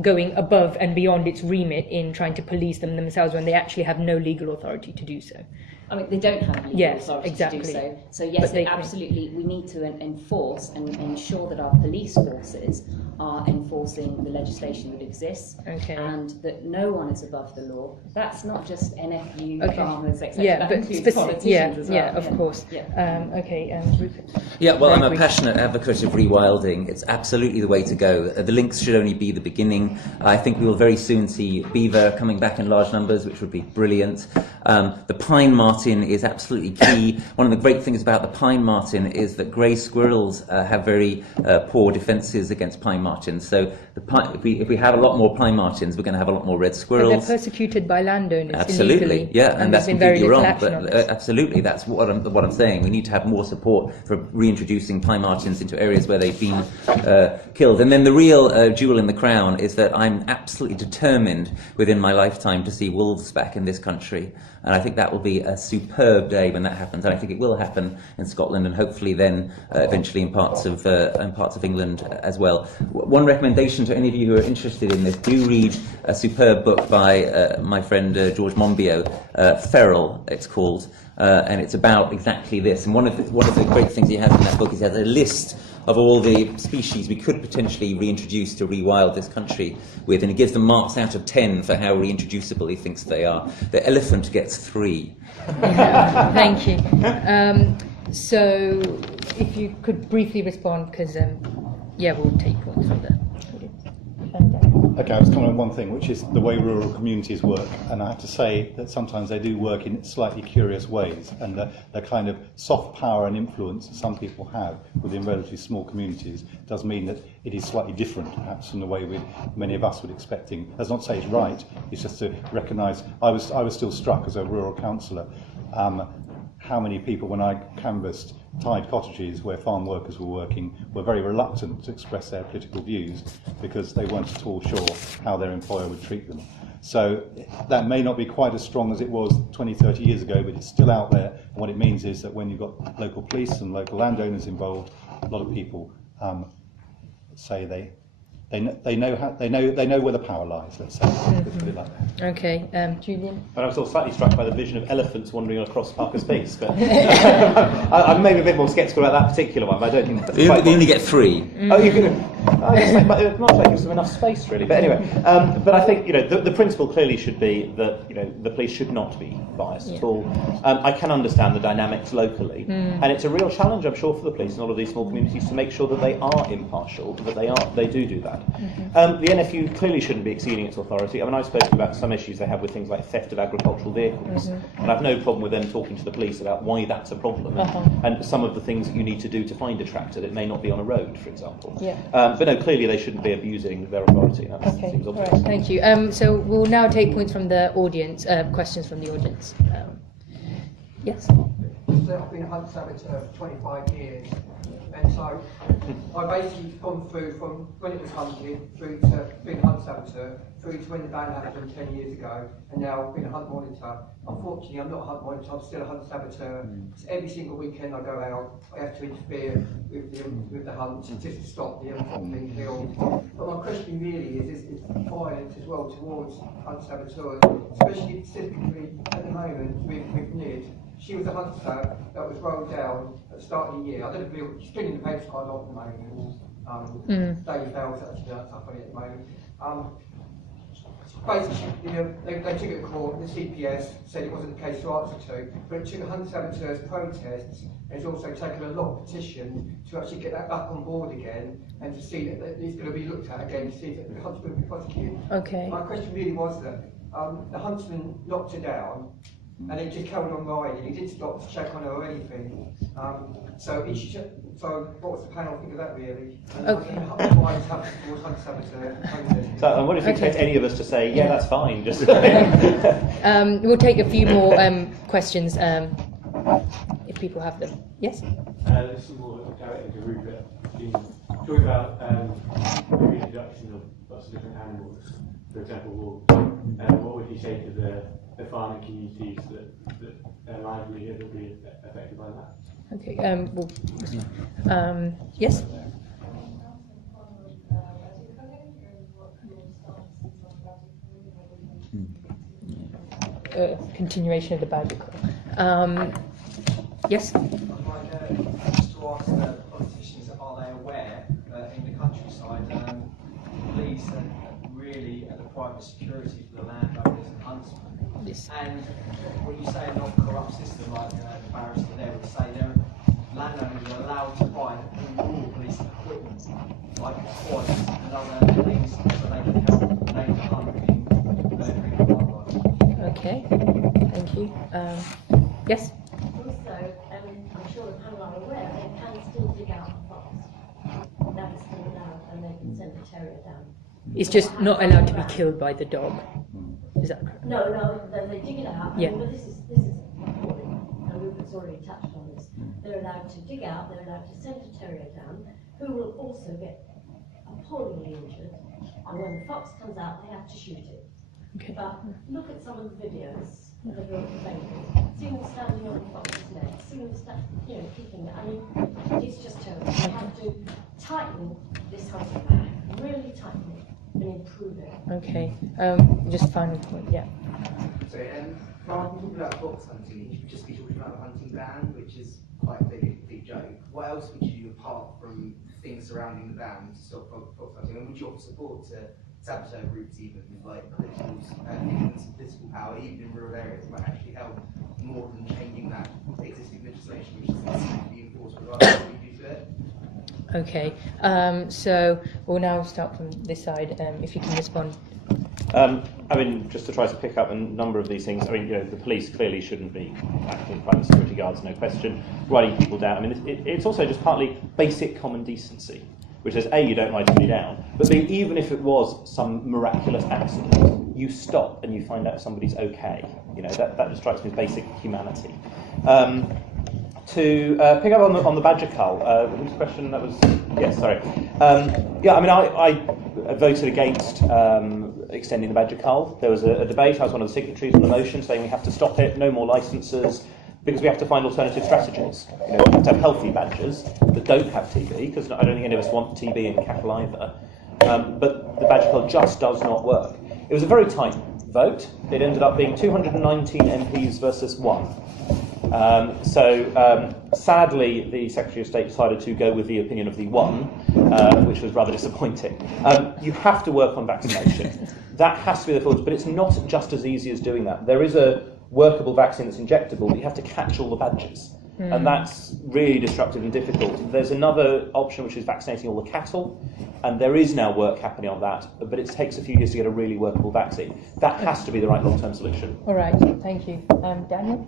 going above and beyond its remit in trying to police them themselves when they actually have no legal authority to do so. I mean, they don't have legal authority to do so. So yes, absolutely, we need to enforce and ensure that our police forces are enforcing the legislation that exists, and that no one is above the law. That's not just NFU, farmers, etc. That includes politicians as well. Yeah, of course. Rupert. Yeah, well, I'm a passionate advocate of rewilding. It's absolutely the way to go. The links should only be the beginning. I think we will very soon see beaver coming back in large numbers, which would be brilliant. The pine marten is absolutely key. One of the great things about the pine marten is that grey squirrels have very poor defences against pine martens. So if we have a lot more pine martens, we're going to have a lot more red squirrels. But they're persecuted by landowners. Absolutely, illegally, yeah, and that's completely wrong. But absolutely, that's what I'm saying. We need to have more support for reintroducing pine martens into areas where they've been killed. And then the real jewel in the crown is that I'm absolutely determined within my lifetime to see wolves back in this country. And I think that will be a superb day when that happens. And I think it will happen in Scotland, and hopefully then eventually in parts of England as well. One recommendation to any of you who are interested in this: do read a superb book by my friend George Monbiot, Feral, it's called, and it's about exactly this. And one of the great things he has in that book is he has a list of all the species we could potentially reintroduce to rewild this country with, and he gives them marks out of 10 for how reintroducible he thinks they are. The elephant gets 3. Thank you. So, if you could briefly respond, because we'll take points from the audience. Okay, I was coming on one thing, which is the way rural communities work, and I have to say that sometimes they do work in slightly curious ways, and the kind of soft power and influence that some people have within relatively small communities does mean that it is slightly different, perhaps, from the way many of us would expecting. That's not to say it's right, it's just to recognise. I was still struck as a rural councillor how many people, when I canvassed tied cottages where farm workers were working, were very reluctant to express their political views because they weren't at all sure how their employer would treat them. So that may not be quite as strong as it was 20, 30 years ago, but it's still out there. And what it means is that when you've got local police and local landowners involved, a lot of people say they know where the power lies. Let's say, let's put it like that. Okay, Julian. And I was also slightly struck by the vision of elephants wandering across Parker Space, but I'm maybe a bit more sceptical about that particular one. But I don't think that's They only get 3. Oh, you can. I guess it might like gives them enough space, really. But anyway, but I think the principle clearly should be that the police should not be biased at all. I can understand the dynamics locally, and it's a real challenge, I'm sure, for the police in all of these small communities to make sure that they are impartial, that they do that. The NFU clearly shouldn't be exceeding its authority. I mean, I've spoken about some issues they have with things like theft of agricultural vehicles, and I've no problem with them talking to the police about why that's a problem, and some of the things that you need to do to find a tractor that may not be on a road, for example. But no, clearly they shouldn't be abusing their authority. That seems obvious. All right, thank you. So we'll now take points from the audience, questions from the audience. Yes? So I've been a hunt saboteur for 25 years, and so I basically gone through from when it was hunting through to being a hunt saboteur, through to when the ban happened 10 years ago, and now I've been a hunt monitor. Unfortunately, I'm not a hunt monitor, I'm still a hunt saboteur. So every single weekend I go out, I have to interfere with the hunt just to stop the animal from being killed. But my question really is violence as well towards hunt saboteurs, especially specifically at the moment with Nid. She was a hunter that was rolled down at the start of the year. I don't know if she's been in the papers quite a lot at the moment. Daily Bell's actually done stuff on it at the moment. Basically, they took it to court, the CPS said it wasn't the case to answer to, but it took a hunt saboteurs protests, and it's also taken a lot of petition to actually get that back on board again, and to see that it's going to be looked at again, to see that the hunt's going to be prosecuted. Okay. My question really was that the huntsman knocked her down, and it just carried on riding. He didn't stop to check on her or anything. So what was the panel think of that really? Okay. Why it's happened towards hunt saboteur? So I wonder if you expect any of us to say, yeah, that's fine. Just we'll take a few more questions if people have them. Yes? This is more directed to Rupert. Talking about the reintroduction of lots of different animals, for example, wolves. What would you say to the farming communities that their livelihood will be affected by that? Okay. Yes? Continuation of the biblical. Yes? I'd like just to ask the politicians, are they aware that in the countryside, police are really at the private security for the landowners and huntsmen? Yes. And when you say a non-corrupt system, like the barrister there would say, landowners are allowed to buy rural police equipment, like quads and other things, so they can help native hunting and everything like that. Okay. Thank you. Yes? Also, I'm sure the panel are aware they can still dig out a fox. That is still allowed, and they can send a terrier down. It's just not allowed to be killed by the dog. Is that correct? No, they dig it out. Yeah. But this is appalling, and Rupert's already touched on this. They're allowed to dig out, they're allowed to send a terrier down, who will also get appallingly injured. And when the fox comes out, they have to shoot it. Okay. But look at some of the videos of the real babies. See them standing on the fox's neck, see them kicking it. I mean, it's just terrible. We have to tighten this hunting ban, really tighten it and improve it. Okay. Just final point. Yeah. So, rather than talking about fox hunting, you should just be talking about the hunting ban, which is quite a big joke. What else would you do apart from things surrounding the ban to stop fox hunting? And would you offer support to saboteur groups, even with like political power, even in rural areas, might actually help more than changing that existing legislation, which doesn't seem to be enforced regardless of what you do to it? Okay, so we'll now start from this side, if you can respond. I mean, just to try to pick up a number of these things, I mean, the police clearly shouldn't be acting private security guards, no question, writing people down. I mean, it's also just partly basic common decency, which says, A, you don't write anybody down, but B, even if it was some miraculous accident, you stop and you find out if somebody's okay. That just strikes me as basic humanity. To pick up on the badger cull, whose question that was? Yes, sorry. I voted against extending the badger cull. There was a debate. I was one of the signatories on the motion saying we have to stop it, no more licences, because we have to find alternative strategies. We have to have healthy badgers that don't have TB, because I don't think any of us want TB in cattle either. But the badger cull just does not work. It was a very tight vote. It ended up being 219 MPs versus 1. Sadly, the Secretary of State decided to go with the opinion of the 1, which was rather disappointing. You have to work on vaccination. That has to be the focus, but it's not just as easy as doing that. There is a workable vaccine that's injectable, but you have to catch all the badgers. And that's really disruptive and difficult. There's another option, which is vaccinating all the cattle, and there is now work happening on that, but it takes a few years to get a really workable vaccine. That has to be the right long-term solution. All right, thank you. Daniel?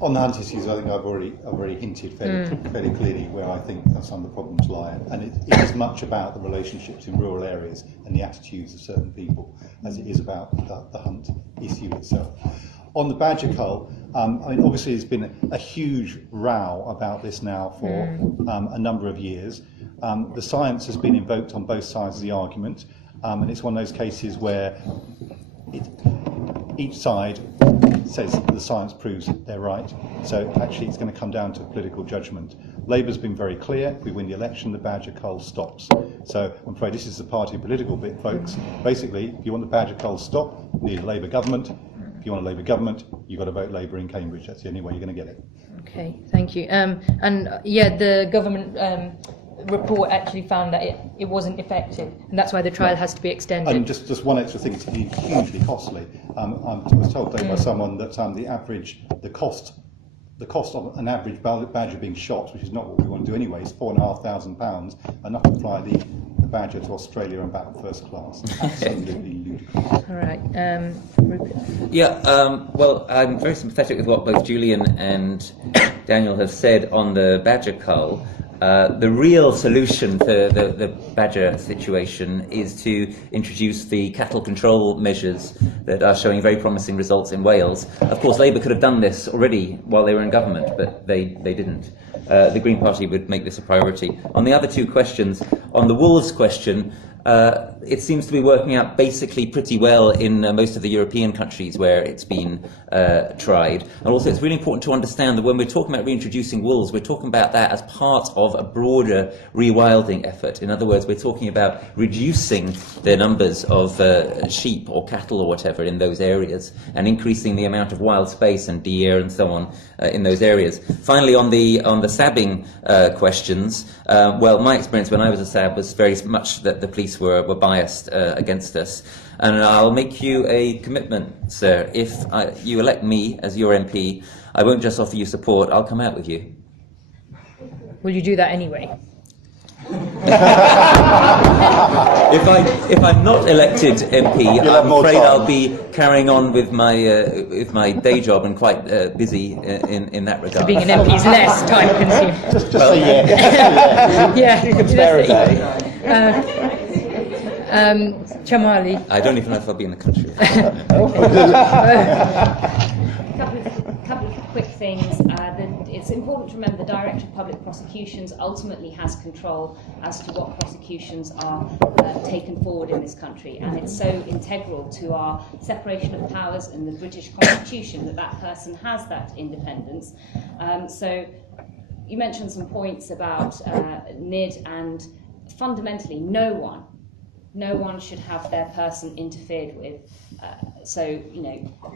On the hunt issues, I think I've already hinted fairly clearly where I think some of the problems lie, and it is much about the relationships in rural areas and the attitudes of certain people as it is about the hunt issue itself. On the badger cull, obviously there's been a huge row about this now for a number of years. The science has been invoked on both sides of the argument, and it's one of those cases where each side says the science proves they're right. So actually it's going to come down to political judgment. Labour's been very clear. If we win the election, the badger cull stops. So I'm afraid this is the party political bit, folks. Basically, if you want the badger cull to stop, you need a Labour government. If you want a Labour government, you've got to vote Labour in Cambridge. That's the only way you're going to get it. Okay, thank you. The government report actually found that it wasn't effective, and that's why the trial has to be extended. And just one extra thing, it's hugely costly. I was told today by someone that the cost of an average badger being shot, which is not what we want to do anyway, is £4,500, enough to fly the badger to Australia and back first class. Absolutely ludicrous. All right, Rupert. Yeah, well, I'm very sympathetic with what both Julian and Daniel have said on the badger cull. The real solution to the badger situation is to introduce the cattle control measures that are showing very promising results in Wales. Of course, Labour could have done this already while they were in government, but they didn't. The Green Party would make this a priority. On the other two questions, on the wolves question, it seems to be working out basically pretty well in most of the European countries where it's been tried. And also it's really important to understand that when we're talking about reintroducing wolves, we're talking about that as part of a broader rewilding effort. In other words, we're talking about reducing the numbers of sheep or cattle or whatever in those areas and increasing the amount of wild space and deer and so on in those areas. Finally, on the sabbing questions, well, my experience when I was a sab was very much that the police were biased against us. And I'll make you a commitment, sir. If you elect me as your MP, I won't just offer you support, I'll come out with you. Will you do that anyway? If I'm not elected MP, I'm afraid I'll be carrying on with my day job and quite busy in that regard. So being an MP is less time consuming. Just say yes. Yeah. You can spare a day. Chamali. I don't even know if I'll be in the country. couple of quick things. It's important to remember the Director of Public Prosecutions ultimately has control as to what prosecutions are taken forward in this country, and it's so integral to our separation of powers in the British Constitution that that person has that independence. So you mentioned some points about NID, and fundamentally no one should have their person interfered with. So,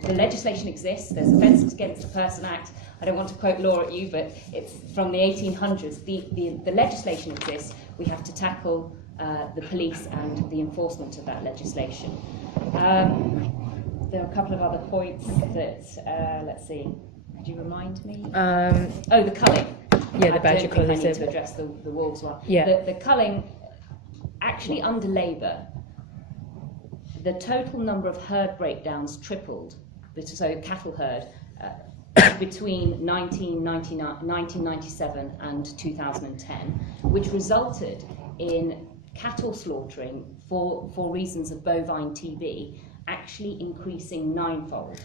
the legislation exists, there's Offences Against the Person Act. I don't want to quote law at you, but it's from the 1800s. The legislation exists. We have to tackle the police and the enforcement of that legislation. There are a couple of other points that, let's see, could you remind me? The culling. Yeah, the I badger don't think I cull need is to address the wolves one. Yeah. The culling, actually under Labour, the total number of herd breakdowns tripled, so cattle herd, between 1997 and 2010, which resulted in cattle slaughtering for reasons of bovine TB actually increasing ninefold.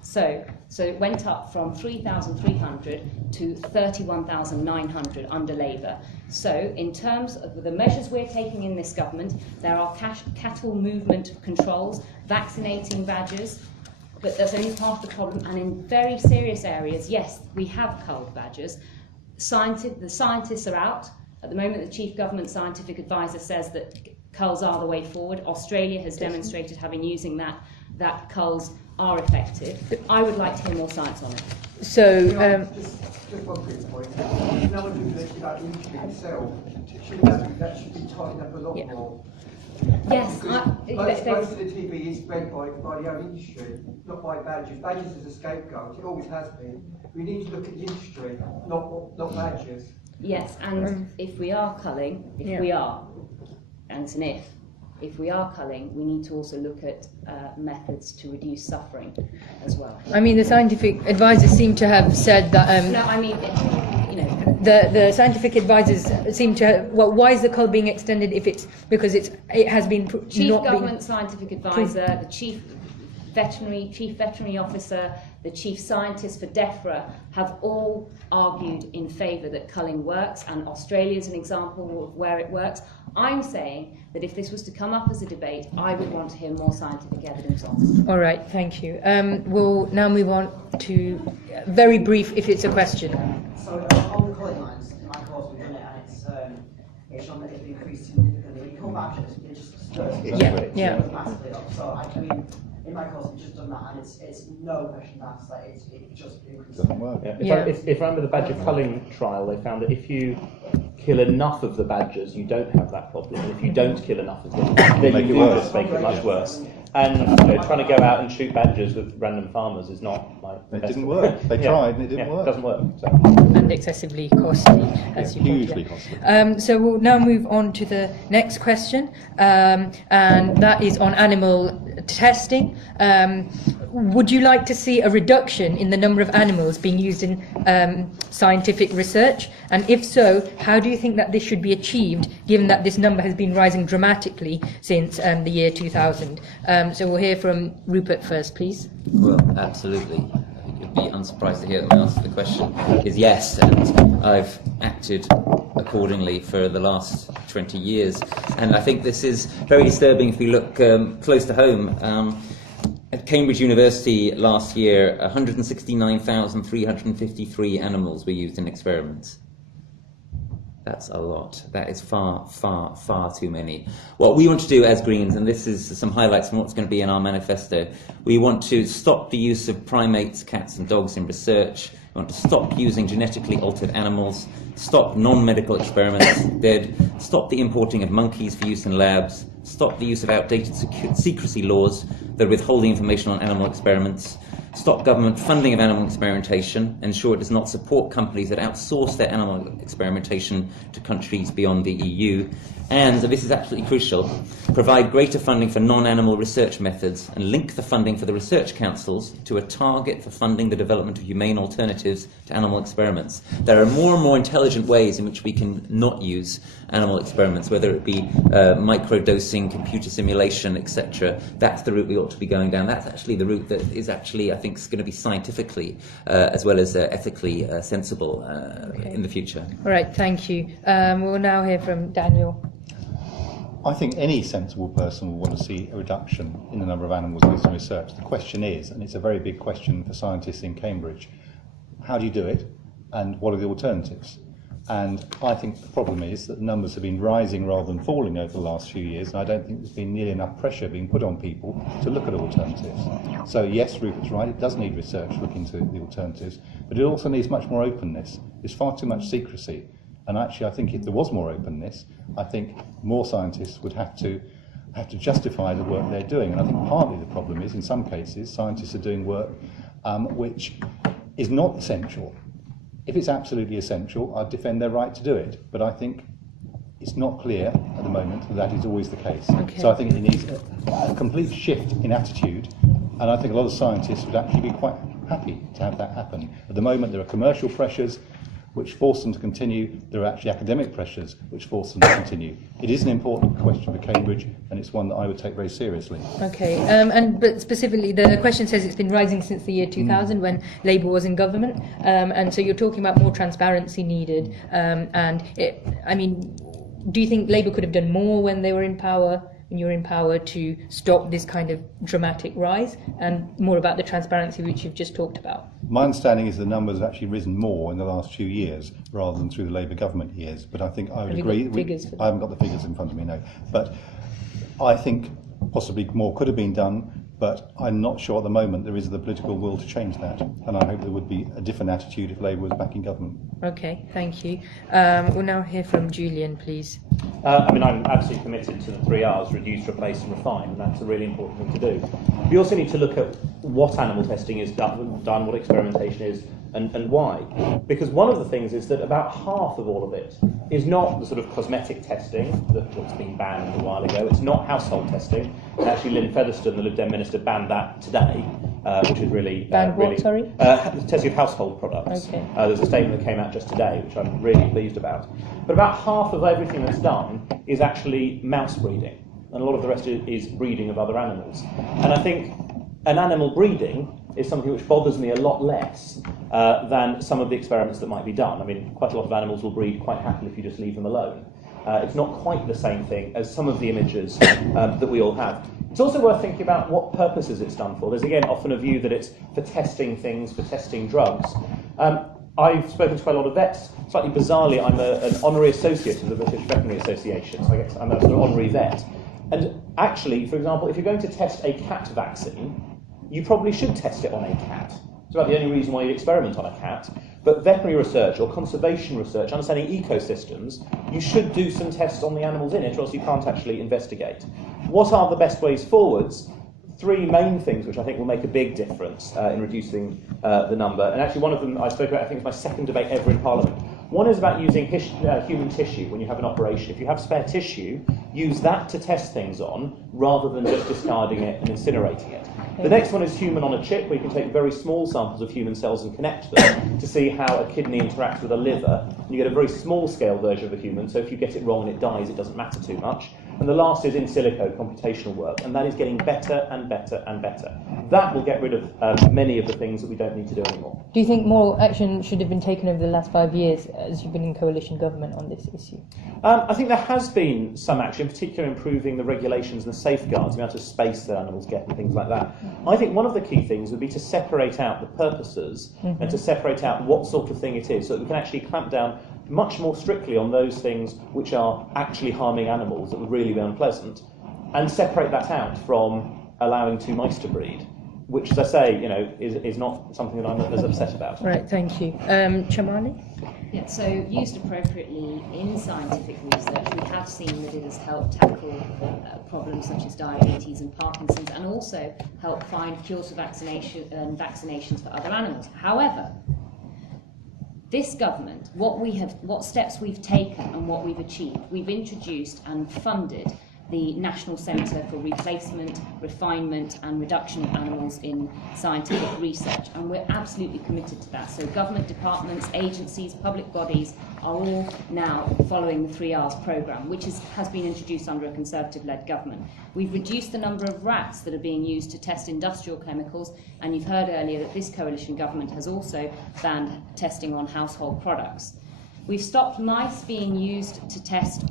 So it went up from 3,300 to 31,900 under Labour. So in terms of the measures we're taking in this government, there are cattle movement controls, vaccinating badgers, but that's only part of the problem. And in very serious areas, yes, we have culled badgers. The scientists are out. At the moment, the Chief Government Scientific Advisor says that culls are the way forward. Australia has demonstrated, having using that culls are effective. I would like to hear more science on it. So, just one quick point. No one who's mentioned about the industry itself. That should be tightened up a lot more. Yes, most of the TV is bred by the own industry, not by badgers. Badgers is a scapegoat. It always has been. We need to look at the industry, not badgers. Yes, and if we are culling, we are, and it's an if we are culling, we need to also look at methods to reduce suffering as well. I mean, the scientific advisors seem to have said that. No, I mean, the scientific advisors seem to have, well, why is the cull being extended if it's because it has been Chief not Government been Scientific Advisor, the Chief Veterinary Officer, the Chief Scientist for DEFRA have all argued in favour that culling works, and Australia is an example of where it works. I'm saying that if this was to come up as a debate, I would want to hear more scientific evidence on it. All right, thank you. We'll now move on to very brief, if it's a question. So on the culling lines, in my course we've done it, and it's shown that it's increased significantly. When you call badgers, it just goes massively up. So I mean, in my course we've just done that, and it's no question asked that it just increases. Doesn't work. If I remember the badger culling trial, they found that if you kill enough of the badgers, you don't have that problem. And if you don't kill enough of them, then you do just make it much worse. And trying to go out and shoot badgers with random farmers is not like it didn't work. They tried and it didn't work. It doesn't work. So. And excessively costly, as you hugely costly. So we'll now move on to the next question, and that is on animal testing. Would you like to see a reduction in the number of animals being used in scientific research? And if so, how do you think that this should be achieved, given that this number has been rising dramatically since the year 2000? So we'll hear from Rupert first, please. Well, absolutely. I think you'd be unsurprised to hear that the answer to the question is yes, and I've acted accordingly for the last 20 years. And I think this is very disturbing if we look close to home. At Cambridge University last year, 169,353 animals were used in experiments. That's a lot. That is far, far, far too many. What we want to do as Greens, and this is some highlights from what's going to be in our manifesto, we want to stop the use of primates, cats and dogs in research. We want to stop using genetically altered animals, stop non-medical experiments dead, stop the importing of monkeys for use in labs, stop the use of outdated secrecy laws that are withholding information on animal experiments, stop government funding of animal experimentation, ensure it does not support companies that outsource their animal experimentation to countries beyond the EU, and, this is absolutely crucial, provide greater funding for non-animal research methods and link the funding for the research councils to a target for funding the development of humane alternatives to animal experiments. There are more and more intelligent ways in which we can not use animal experiments, whether it be microdosing, computer simulation, etc. That's the route we ought to be going down. That's actually the route that is actually, I think, is going to be scientifically as well as ethically sensible in the future. All right, thank you. We'll now hear from Daniel. I think any sensible person will want to see a reduction in the number of animals used in research. The question is, and it's a very big question for scientists in Cambridge, how do you do it and what are the alternatives? And I think the problem is that the numbers have been rising rather than falling over the last few years, and I don't think there's been nearly enough pressure being put on people to look at alternatives. So yes, Rupert's right, it does need research to look into the alternatives, but it also needs much more openness. There's far too much secrecy. And actually, I think if there was more openness, I think more scientists would have to justify the work they're doing. And I think partly the problem is, in some cases, scientists are doing work which is not essential If it's absolutely essential, I'd defend their right to do it. But I think it's not clear at the moment that is always the case. Okay. So I think it needs a complete shift in attitude, and I think a lot of scientists would actually be quite happy to have that happen. At the moment, there are commercial pressures which force them to continue. There are actually academic pressures which force them to continue. It is an important question for Cambridge, and it's one that I would take very seriously. Okay, but specifically, the question says it's been rising since the year 2000 when Labour was in government, and so you're talking about more transparency needed. Do you think Labour could have done more when they were in power? When you're in power, to stop this kind of dramatic rise, and more about the transparency which you've just talked about? My understanding is the numbers have actually risen more in the last few years rather than through the Labour government years. But I think I would agree. I haven't got the figures in front of me, no. But I think possibly more could have been done, but I'm not sure at the moment there is the political will to change that. And I hope there would be a different attitude if Labour was back in government. Okay, thank you. We'll now hear from Julian, please. I'm absolutely committed to the 3 R's: reduce, replace and refine, and that's a really important thing to do. We also need to look at what animal testing is done, what experimentation is, and why. Because one of the things is that about half of all of it is not the sort of cosmetic testing that's been banned a while ago. It's not household testing. And actually, Lynn Featherstone, the Lib Dem minister, banned that today, which is really... Banned what, sorry? Testing of household products. Okay. There's a statement that came out just today, which I'm really pleased about. But about half of everything that's done is actually mouse breeding. And a lot of the rest is breeding of other animals. And I think an animal breeding is something which bothers me a lot less than some of the experiments that might be done. I mean, quite a lot of animals will breed quite happily if you just leave them alone. It's not quite the same thing as some of the images that we all have. It's also worth thinking about what purposes it's done for. There's, again, often a view that it's for testing things, for testing drugs. I've spoken to quite a lot of vets. Slightly bizarrely, I'm an honorary associate of the British Veterinary Association, so I guess I'm a sort of honorary vet. And actually, for example, if you're going to test a cat vaccine, you probably should test it on a cat. It's about the only reason why you experiment on a cat. But veterinary research or conservation research, understanding ecosystems, you should do some tests on the animals in it, or else you can't actually investigate. What are the best ways forwards? 3 main things which I think will make a big difference in reducing the number. And actually one of them I spoke about, I think it's my second debate ever in Parliament. One is about using human tissue when you have an operation. If you have spare tissue, use that to test things on rather than just discarding it and incinerating it. The next one is human on a chip, where you can take very small samples of human cells and connect them to see how a kidney interacts with a liver. And you get a very small scale version of a human, so if you get it wrong and it dies, it doesn't matter too much. And the last is in silico computational work, and that is getting better and better and better. That will get rid of many of the things that we don't need to do anymore. Do you think more action should have been taken over the last 5 years as you've been in coalition government on this issue? I think there has been some action, in particular improving the regulations and the safeguards, the amount of space that animals get and things like that. I think one of the key things would be to separate out the purposes and to separate out what sort of thing it is, so that we can actually clamp down much more strictly on those things which are actually harming animals that would really be unpleasant, and separate that out from allowing 2 mice to breed, which, as I say, is not something that I'm as upset about. Right, thank you. Chamali? Yeah, so used appropriately in scientific research, we have seen that it has helped tackle problems such as diabetes and Parkinson's, and also help find cures for vaccinations for other animals. However, this government, what steps we've taken and what we've achieved, we've introduced and funded the National Centre for Replacement, Refinement and Reduction of Animals in Scientific Research, and we're absolutely committed to that. So government departments, agencies, public bodies are all now following the 3 R's programme, which has been introduced under a Conservative-led government. We've reduced the number of rats that are being used to test industrial chemicals, and you've heard earlier that this coalition government has also banned testing on household products. We've stopped mice being used to test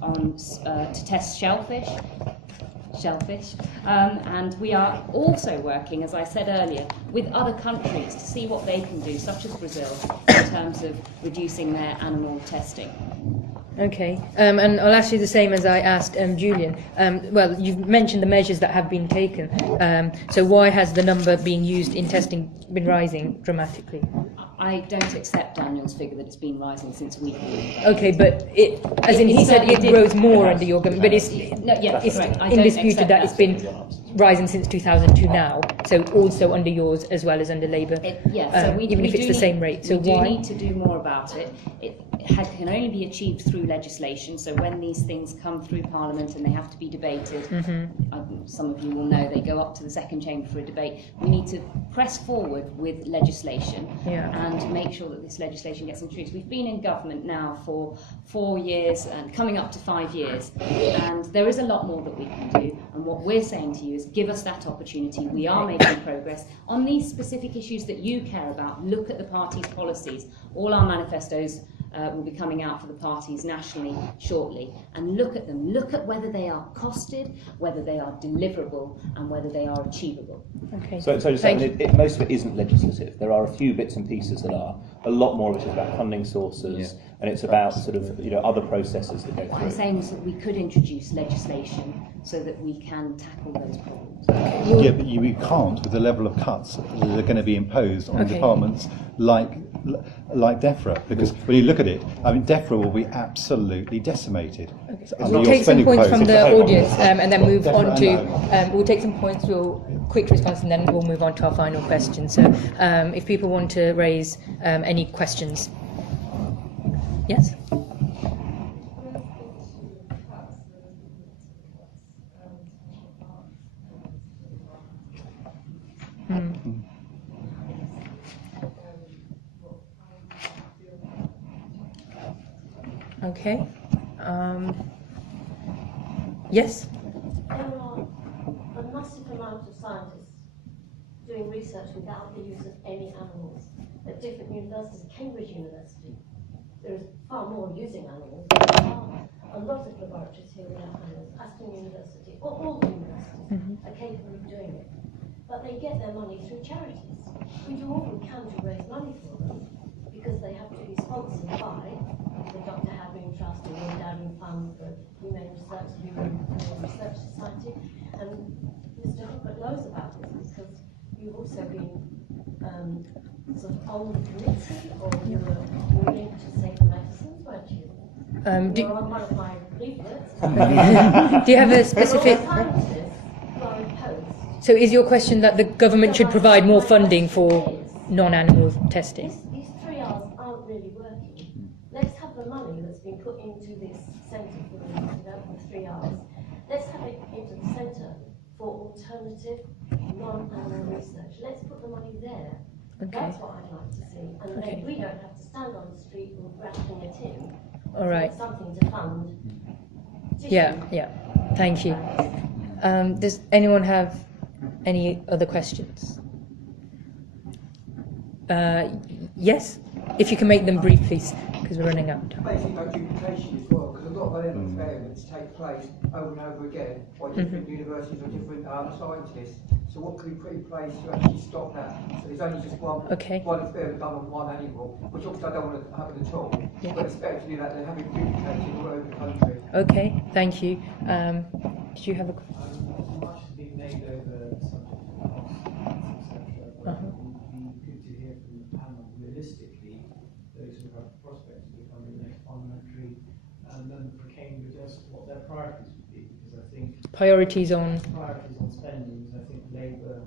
shellfish, and we are also working, as I said earlier, with other countries to see what they can do, such as Brazil, in terms of reducing their animal testing. Okay, and I'll ask you the same as I asked Julian. Well, you've mentioned the measures that have been taken, so why has the number being used in testing been rising dramatically? I don't accept Daniel's figure that it's been rising since we've been. Okay, but he said it grows more under your government, but it's indisputed that it's been rising since 2002 now, so also under yours as well as under Labour, even if it's the same rate. So we why? do need to do more about it. It can only be achieved through legislation, so when these things come through Parliament and they have to be debated, some of you will know they go up to the second chamber for a debate. We need to press forward with legislation and make sure that this legislation gets introduced. We've been in government now for 4 years and coming up to 5 years, and there is a lot more that we can do, and what we're saying to you is give us that opportunity. We are making progress on these specific issues that you care about. Look at the party's policies. All our manifestos will be coming out for the parties nationally shortly, and look at them. Look at whether they are costed, whether they are deliverable, and whether they are achievable. Okay. So most of it isn't legislative. There are a few bits and pieces that are. A lot more of it is about funding sources, and it's about sort of other processes that go through. What I'm saying is that we could introduce legislation so that we can tackle those problems. Yeah, but you can't with the level of cuts that are going to be imposed on departments like DEFRA, because when you look at it, I mean, DEFRA will be absolutely decimated. We'll take some points from the audience and then move on to. We'll take some points, quick response, and then we'll move on to our final question. So, if people want to raise any questions, yes. Okay. Yes? There are a massive amount of scientists doing research without the use of any animals at different universities. Cambridge University, there is far more using animals. There are a lot of laboratories here without animals. Aston University, or all the universities are capable of doing it. But they get their money through charities. We do all we can to raise money for them, because they have to be sponsored by the Dr. Hadley Trust, the Endowment Fund, the Humane Research, the Human Research Society. And Mr. Huppert knows about this because you've also been sort of on the committee, or you were linked to Safer Medicines, weren't you? You're on one of my leaflets. Do you have a specific? Scientists who are opposed. So is your question that the government should provide more funding for non-animal testing? These 3 R's aren't really working. Let's have the money that's been put into this centre for the development of 3 R's. Let's have it into the centre for alternative non-animal research. Let's put the money there. Okay. That's what I'd like to see. And then we don't have to stand on the street and grasping it in. All right. Something to fund. Yeah. Thank you. Does anyone have any other questions? Yes? If you can make them brief, please, because we're running out of time. Basically about duplication as well, because a lot of experiments take place over and over again by different universities or different scientists. So what can we put in place to actually stop that? So there's only just one experiment done on one animal, which obviously I don't want to happen at all. But effectively that they're having duplicated all over the country. Okay, thank you. Did you have a question? Much has been made over the subject of costs, etc. But it would be good to hear from the panel realistically, those who have the prospect of becoming the next parliamentary member for Cambridge, as what their priorities would be. Because I think priorities on spending, I think Labour,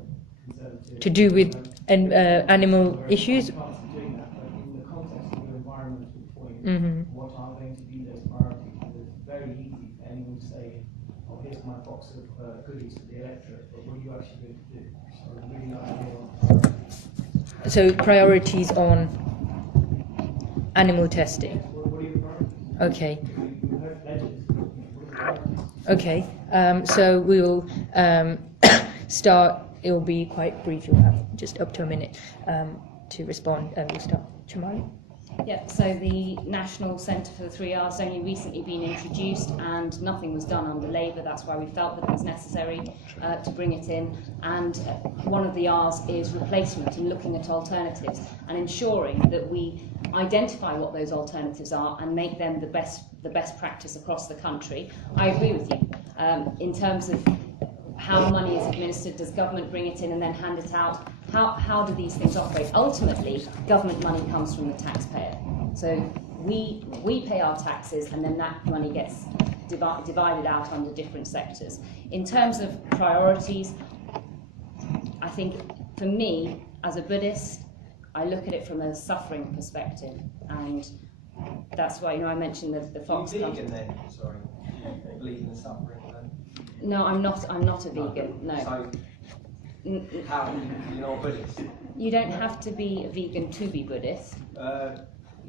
Conservative, to do with animal issues. Doing that, but in the context of your environmental point, what are going to be those priorities? Because it's very easy for anyone to say, "Oh, here's my box of goodies for the electorate," but what are you actually going to do? So I really like to hear on priorities. So priorities on animal testing. What are your priorities? Okay. You have pledges. What are the priorities? Okay. So we will start. It will be quite brief. You'll have just up to a minute to respond. We'll start. Chamali? Yep, so the National Centre for the 3 R's has only recently been introduced and nothing was done under Labour. That's why we felt that it was necessary to bring it in. And one of the R's is replacement and looking at alternatives and ensuring that we identify what those alternatives are and make them the best practice across the country. I agree with you. In terms of how money is administered, does government bring it in and then hand it out? how do these things operate? Ultimately, government money comes from the taxpayer. So we pay our taxes, and then that money gets divided out under different sectors. In terms of priorities, I think for me, as a Buddhist, I look at it from a suffering perspective, and that's why, I mentioned the fox. Are you vegan then? Sorry, do you believe in suffering then? No, I'm not a vegan. No. So, how you're not Buddhist? You don't have to be a vegan to be Buddhist.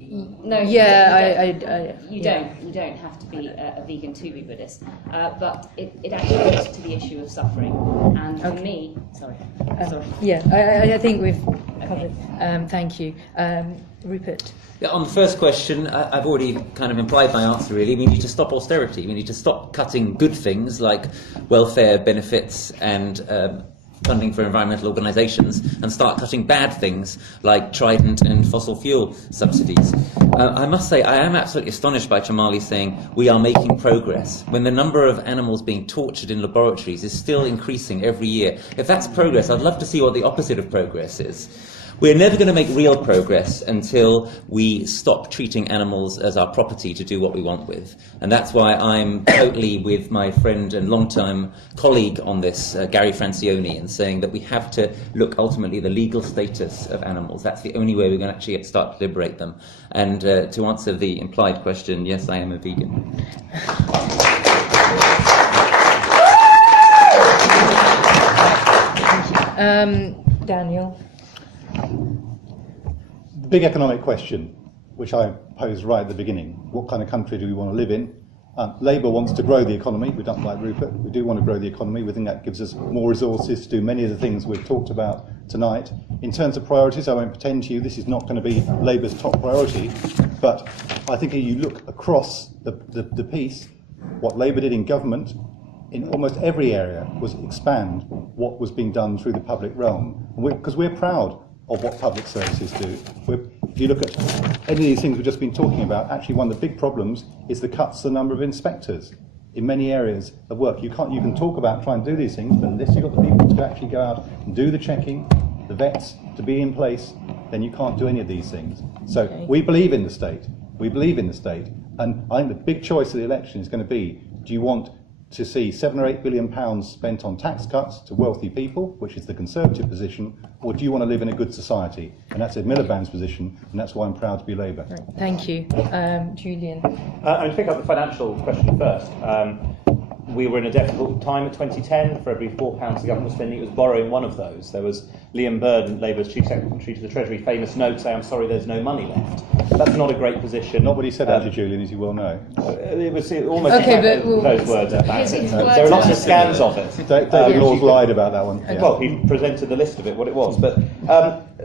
No. Yeah, you don't have to be a vegan to be Buddhist. But it actually gets to the issue of suffering. And for me, sorry. Yeah, I think we've covered. Thank you, Rupert. Yeah, on the first question, I've already kind of implied my answer, really. We need to stop austerity. We need to stop cutting good things like welfare benefits and funding for environmental organisations, and start cutting bad things like Trident and fossil fuel subsidies. I must say, I am absolutely astonished by Chamali saying we are making progress when the number of animals being tortured in laboratories is still increasing every year. If that's progress, I'd love to see what the opposite of progress is. We're never going to make real progress until we stop treating animals as our property to do what we want with. And that's why I'm totally with my friend and long-time colleague on this, Gary Francione, in saying that we have to look ultimately at the legal status of animals. That's the only way we're going to actually start to liberate them. And to answer the implied question, yes, I am a vegan. Daniel. The big economic question, which I posed right at the beginning, what kind of country do we want to live in? Labour wants to grow the economy. We don't like Rupert. We do want to grow the economy. We think that gives us more resources to do many of the things we've talked about tonight. In terms of priorities, I won't pretend to you this is not going to be Labour's top priority, but I think if you look across the piece, what Labour did in government in almost every area was expand what was being done through the public realm. Because we're proud of what public services do. If you look at any of these things we've just been talking about, actually one of the big problems is the cuts to the number of inspectors in many areas of work. You can talk about trying to do these things, but unless you've got the people to actually go out and do the checking, the vets to be in place, then you can't do any of these things. So we believe in the state. We believe in the state. And I think the big choice of the election is going to be, do you want to see £7 or £8 billion spent on tax cuts to wealthy people, which is the Conservative position, or do you want to live in a good society? And that's Ed Miliband's position, and that's why I'm proud to be Labour. Right, thank you. Julian. I'm to pick up the financial question first. We were in a difficult time in 2010. For every £4 the government was spending, it was borrowing one of those. There was Liam Bird, Labour's Chief Secretary to the Treasury, famous note saying, "I'm sorry, there's no money left." That's not a great position. Not what he said, actually, Julian, as you well know. It was almost those words. There are lots of scans of it. David Law's lied about that one. Yeah. Well, he presented the list of it, what it was. But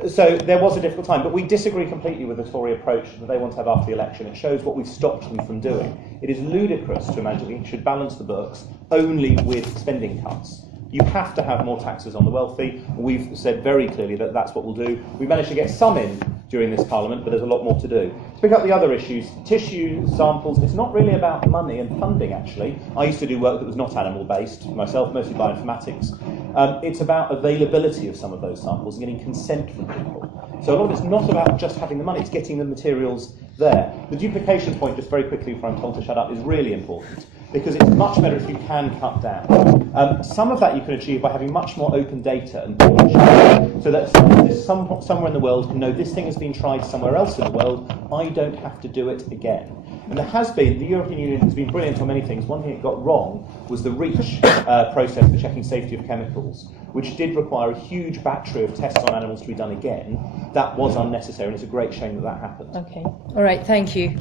so there was a difficult time. But we disagree completely with the Tory approach that they want to have after the election. It shows what we've stopped them from doing. It is ludicrous to imagine we should balance the books only with spending cuts. You have to have more taxes on the wealthy. We've said very clearly that that's what we'll do. We managed to get some in during this Parliament, but there's a lot more to do. To pick up the other issues, tissue samples, it's not really about money and funding, actually. I used to do work that was not animal-based, myself, mostly bioinformatics. It's about availability of some of those samples and getting consent from people. So a lot of it's not about just having the money, it's getting the materials there. The duplication point, just very quickly before I'm told to shut up, is really important, because it's much better if you can cut down. Some of that you can achieve by having much more open data and publishing, so that somewhere in the world can know this thing has been tried somewhere else in the world, I don't have to do it again. And there has been, the European Union has been brilliant on many things. One thing it got wrong was the REACH process for checking safety of chemicals, which did require a huge battery of tests on animals to be done again. That was unnecessary, and it's a great shame that that happened. Okay. All right, thank you.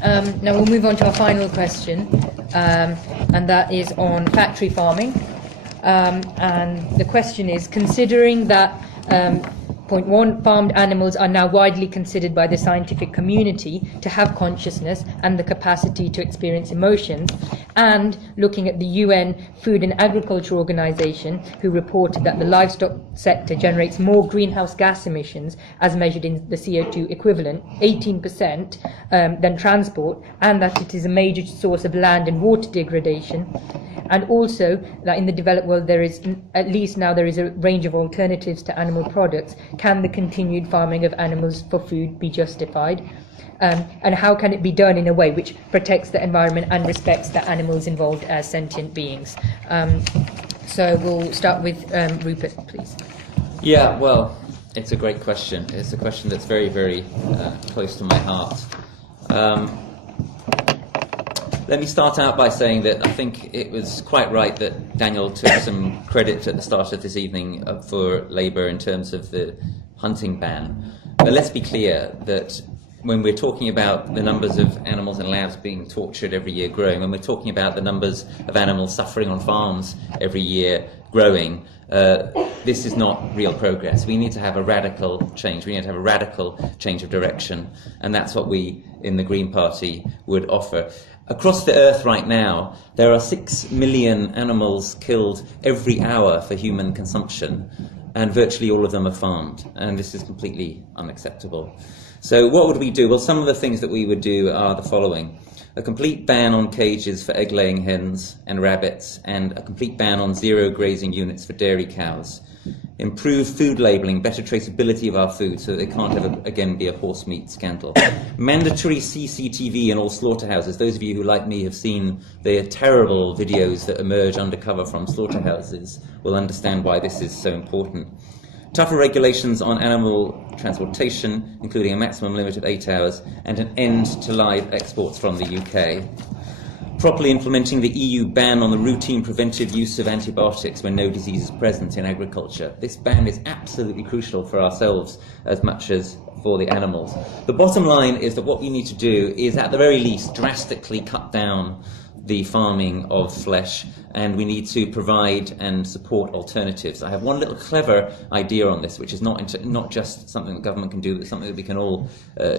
Now we'll move on to our final question, and that is on factory farming. And the question is, considering that Point one, farmed animals are now widely considered by the scientific community to have consciousness and the capacity to experience emotions. And looking at the UN Food and Agriculture Organization, who reported that the livestock sector generates more greenhouse gas emissions as measured in the CO2 equivalent, 18%, than transport, and that it is a major source of land and water degradation. And also that in the developed world there is, at least now, there is a range of alternatives to animal products. Can the continued farming of animals for food be justified? And how can it be done in a way which protects the environment and respects the animals involved as sentient beings? So we'll start with Rupert, please. Yeah, well, it's a great question. It's a question that's very, very close to my heart. Let me start out by saying that I think it was quite right that Daniel took some credit at the start of this evening for Labour in terms of the hunting ban. But let's be clear that when we're talking about the numbers of animals in labs being tortured every year growing, when we're talking about the numbers of animals suffering on farms every year growing, this is not real progress. We need to have a radical change. We need to have a radical change of direction, and that's what we in the Green Party would offer. Across the earth right now, there are 6 million animals killed every hour for human consumption, and virtually all of them are farmed, and this is completely unacceptable. So what would we do? Well, some of the things that we would do are the following. A complete ban on cages for egg-laying hens and rabbits, and a complete ban on zero grazing units for dairy cows. Improved food labelling, better traceability of our food so that there can't ever again be a horse meat scandal. Mandatory CCTV in all slaughterhouses. Those of you who, like me, have seen the terrible videos that emerge undercover from slaughterhouses will understand why this is so important. Tougher regulations on animal transportation, including a maximum limit of 8 hours, and an end to live exports from the UK. Properly implementing the EU ban on the routine preventive use of antibiotics when no disease is present in agriculture. This ban is absolutely crucial for ourselves as much as for the animals. The bottom line is that what we need to do is, at the very least, drastically cut down the farming of flesh, and we need to provide and support alternatives. I have one little clever idea on this, which is not just something the government can do, but something that we can all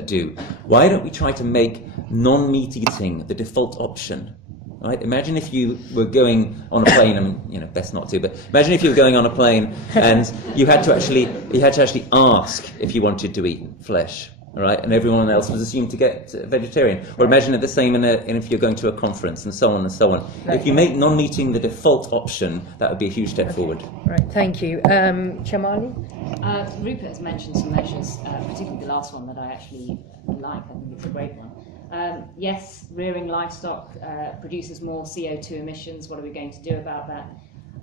do. Why don't we try to make non-meat eating the default option? Right? Imagine if you were going on a plane, and best not to, but imagine if you were going on a plane and you had to actually ask if you wanted to eat flesh. Right, and everyone else was assumed to get vegetarian. Or imagine it the same if you're going to a conference, and so on and so on. Right. If you make non-meating the default option, that would be a huge step forward. Right, thank you. Chamali? Rupert has mentioned some measures, particularly the last one that I actually like. I think it's a great one. Yes, rearing livestock produces more CO2 emissions. What are we going to do about that?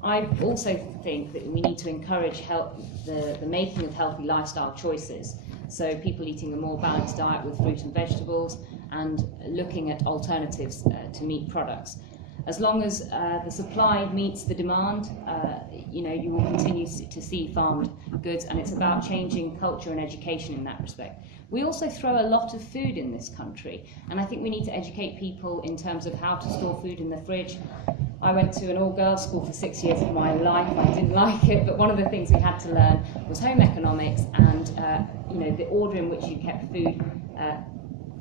I also think that we need to encourage the making of healthy lifestyle choices. So people eating a more balanced diet with fruit and vegetables, and looking at alternatives to meat products. As long as the supply meets the demand, you will continue to see farmed goods, and it's about changing culture and education in that respect. We also throw a lot of food in this country, and I think we need to educate people in terms of how to store food in the fridge. I went to an all-girls school for 6 years of my life. I didn't like it, but one of the things we had to learn was home economics and the order in which you kept food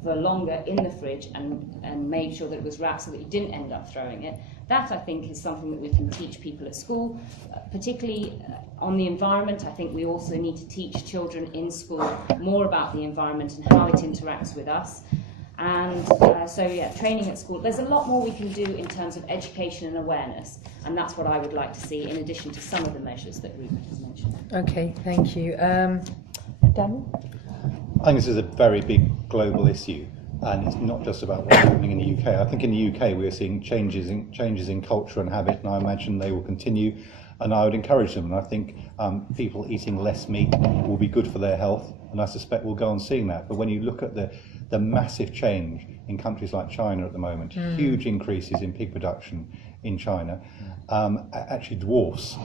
for longer in the fridge and made sure that it was wrapped so that you didn't end up throwing it. That, I think, is something that we can teach people at school, particularly on the environment. I think we also need to teach children in school more about the environment and how it interacts with us. And training at school. There's a lot more we can do in terms of education and awareness, and that's what I would like to see, in addition to some of the measures that Rupert has mentioned. Okay, thank you. Daniel? I think this is a very big global issue, and it's not just about what's happening in the UK. I think in the UK we're seeing changes in culture and habit, and I imagine they will continue, and I would encourage them. And I think people eating less meat will be good for their health, and I suspect we'll go on seeing that. But when you look at the massive change in countries like China at the moment, huge increases in pig production in China, actually dwarfs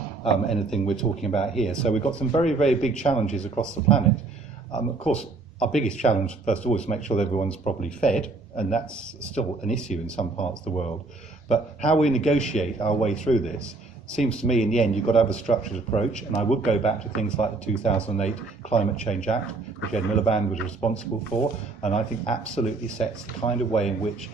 anything we're talking about here. So we've got some very, very big challenges across the planet. Of course, our biggest challenge, first of all, is to make sure that everyone's properly fed, and that's still an issue in some parts of the world. But how we negotiate our way through this Seems to me in the end you've got to have a structured approach, and I would go back to things like the 2008 Climate Change Act, which Ed Miliband was responsible for, and I think absolutely sets the kind of way in which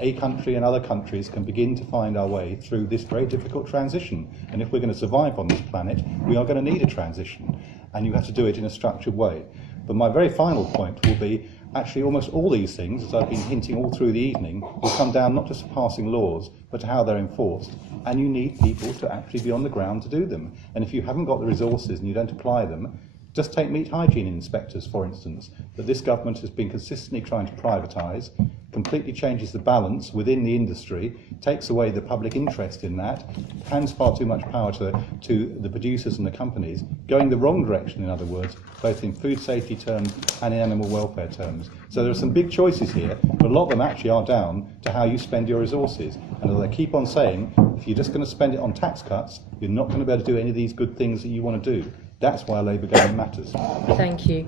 a country and other countries can begin to find our way through this very difficult transition. And if we're going to survive on this planet, we are going to need a transition, and you have to do it in a structured way. But my very final point will be, actually almost all these things, as I've been hinting all through the evening, will come down not just to passing laws, but to how they're enforced. And you need people to actually be on the ground to do them. And if you haven't got the resources and you don't apply them, just take meat hygiene inspectors, for instance, that this government has been consistently trying to privatise, completely changes the balance within the industry, takes away the public interest in that, hands far too much power to the producers and the companies, going the wrong direction, in other words, both in food safety terms and in animal welfare terms. So there are some big choices here, but a lot of them actually are down to how you spend your resources. And as I keep on saying, if you're just going to spend it on tax cuts, you're not going to be able to do any of these good things that you want to do. That's why Labour government matters. Thank you.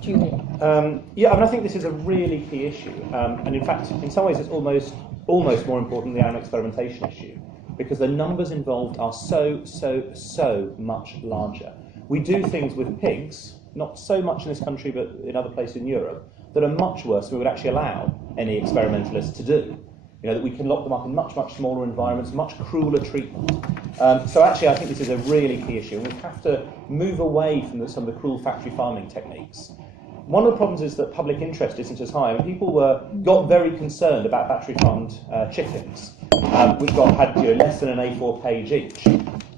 Julian? Yeah, I mean, I think this is a really key issue. And in fact, in some ways, it's almost more important than the animal experimentation issue, because the numbers involved are so much larger. We do things with pigs, not so much in this country, but in other places in Europe, that are much worse than we would actually allow any experimentalist to do. You know, that we can lock them up in much smaller environments, much crueler treatment. So actually, I think this is a really key issue, and we have to move away from some of the cruel factory farming techniques. One of the problems is that public interest isn't as high. I mean, people got very concerned about factory farmed chickens, which had less than an A4 page each.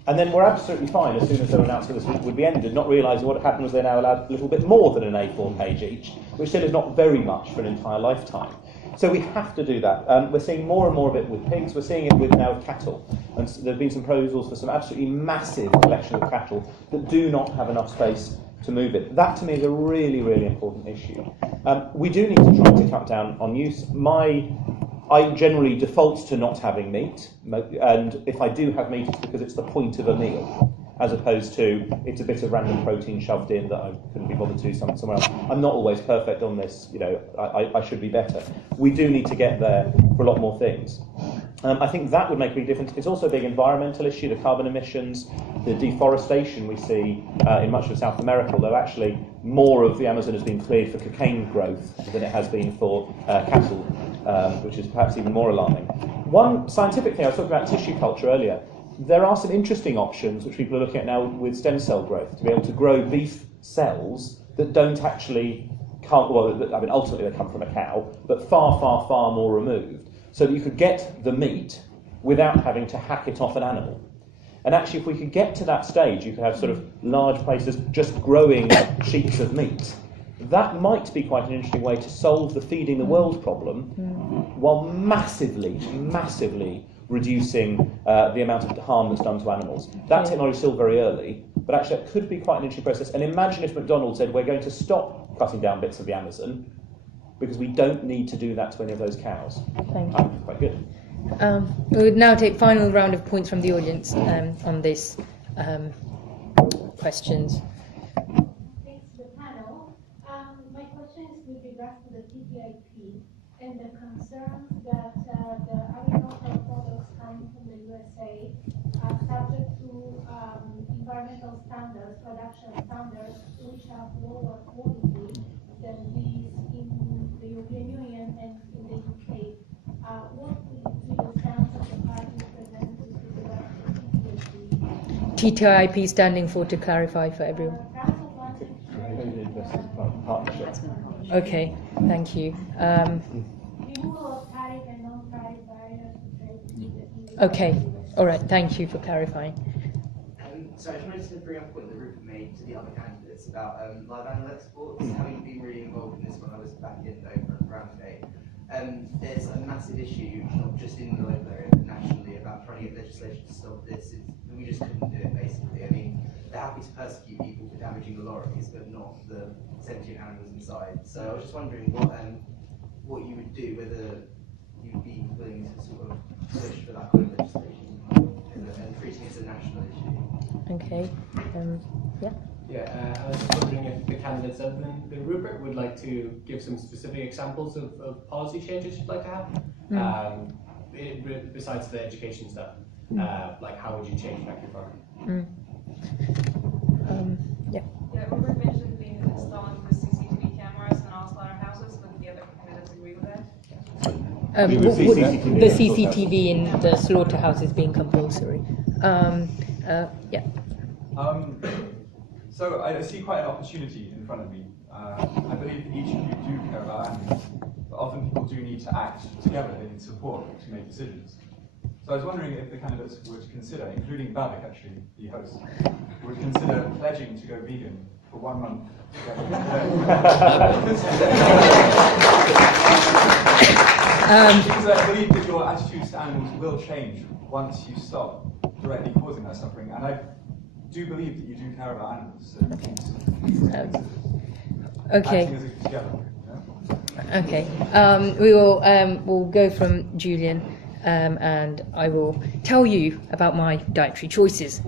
And then we're absolutely fine as soon as they were announced that this would be ended, not realising what happened was they're now allowed a little bit more than an A4 page each, which still is not very much for an entire lifetime. So we have to do that. We're seeing more and more of it with pigs. We're seeing it now with cattle. And so there have been some proposals for some absolutely massive collection of cattle that do not have enough space to move it. That, to me, is a really, really important issue. We do need to try to cut down on use. I generally default to not having meat, and if I do have meat, it's because it's the point of a meal, as opposed to it's a bit of random protein shoved in that I couldn't be bothered to somewhere else. I'm not always perfect on this, I should be better. We do need to get there for a lot more things. I think that would make a big difference. It's also a big environmental issue, the carbon emissions, the deforestation we see in much of South America, although actually more of the Amazon has been cleared for cocaine growth than it has been for cattle, which is perhaps even more alarming. One scientific thing, I was talking about tissue culture earlier. There are some interesting options which people are looking at now with stem cell growth, to be able to grow beef cells that don't actually ultimately they come from a cow, but far more removed, so that you could get the meat without having to hack it off an animal. And actually, if we could get to that stage, you could have sort of large places just growing sheets of meat. That might be quite an interesting way to solve the feeding the world problem, while massively reducing the amount of harm that's done to animals. That technology is still very early, but actually it could be quite an interesting process. And imagine if McDonald's said, we're going to stop cutting down bits of the Amazon, because we don't need to do that to any of those cows. Thank you. Quite good. We would now take final round of points from the audience on this questions. Thanks to the panel. My question is with regards to the TTIP and the concerns that the agricultural products coming from the USA are subject to environmental standards, production standards, which have lower quality than these in the European Union and in the UK. What would be the stance of the party presented with regards to TTIP? TTIP standing for, to clarify for everyone. Okay, thank you. Okay, all right, thank you for clarifying. So I just wanted to bring up a point that Rupert made to the other candidates about live animal exports. Having been really involved in this when I was back in Dover and Ramsgate, there's a massive issue, not just in the local area, but nationally, about trying to get legislation to stop this. We just couldn't do it, basically. I mean, they're happy to persecute people for damaging the lorries, but not the sentient animals inside. So I was just wondering what you would do, whether you'd be willing to sort of push for that kind of legislation and treating it as a national issue. Okay, yeah. Yeah, I was just wondering if the candidates other than Rupert would like to give some specific examples of policy changes you'd like to have, besides the education stuff. like how would you change factory farming? Yeah. Yeah, Rupert mentioned installing the CCTV cameras in all slaughterhouses, but the other candidates agree with that? The CCTV in the slaughterhouses being compulsory. Yeah. So I see quite an opportunity in front of me. I believe that each of you do care about animals, but often people do need to act together. They need support to make decisions. So I was wondering if the candidates would consider, including Babak actually, the host, would consider pledging to go vegan for 1 month together. Because I believe that your attitudes to animals will change once you stop directly causing that suffering. And I do believe that you do care about animals. So okay. Acting as a together. Okay. We'll go from Julian, and I will tell you about my dietary choices.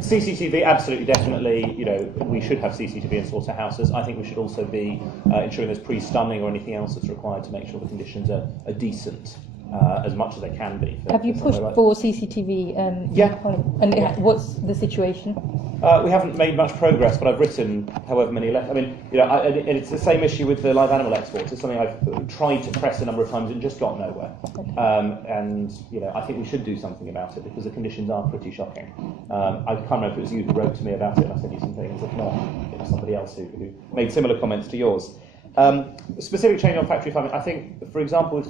CCTV, absolutely, definitely. You know, we should have CCTV in slaughterhouses. I think we should also be ensuring there's pre-stunning or anything else that's required to make sure the conditions are decent. As much as they can be. Have you pushed for CCTV? Yeah. And what's the situation? We haven't made much progress, but I've written however many left. I mean, you know, and it's the same issue with the live animal exports. It's something I've tried to press a number of times and just got nowhere. And you know, I think we should do something about it because the conditions are pretty shocking. I can't remember if it was you who wrote to me about it, and I sent you some things. If not, it was somebody else who made similar comments to yours. Specific change on factory farming, I think, for example,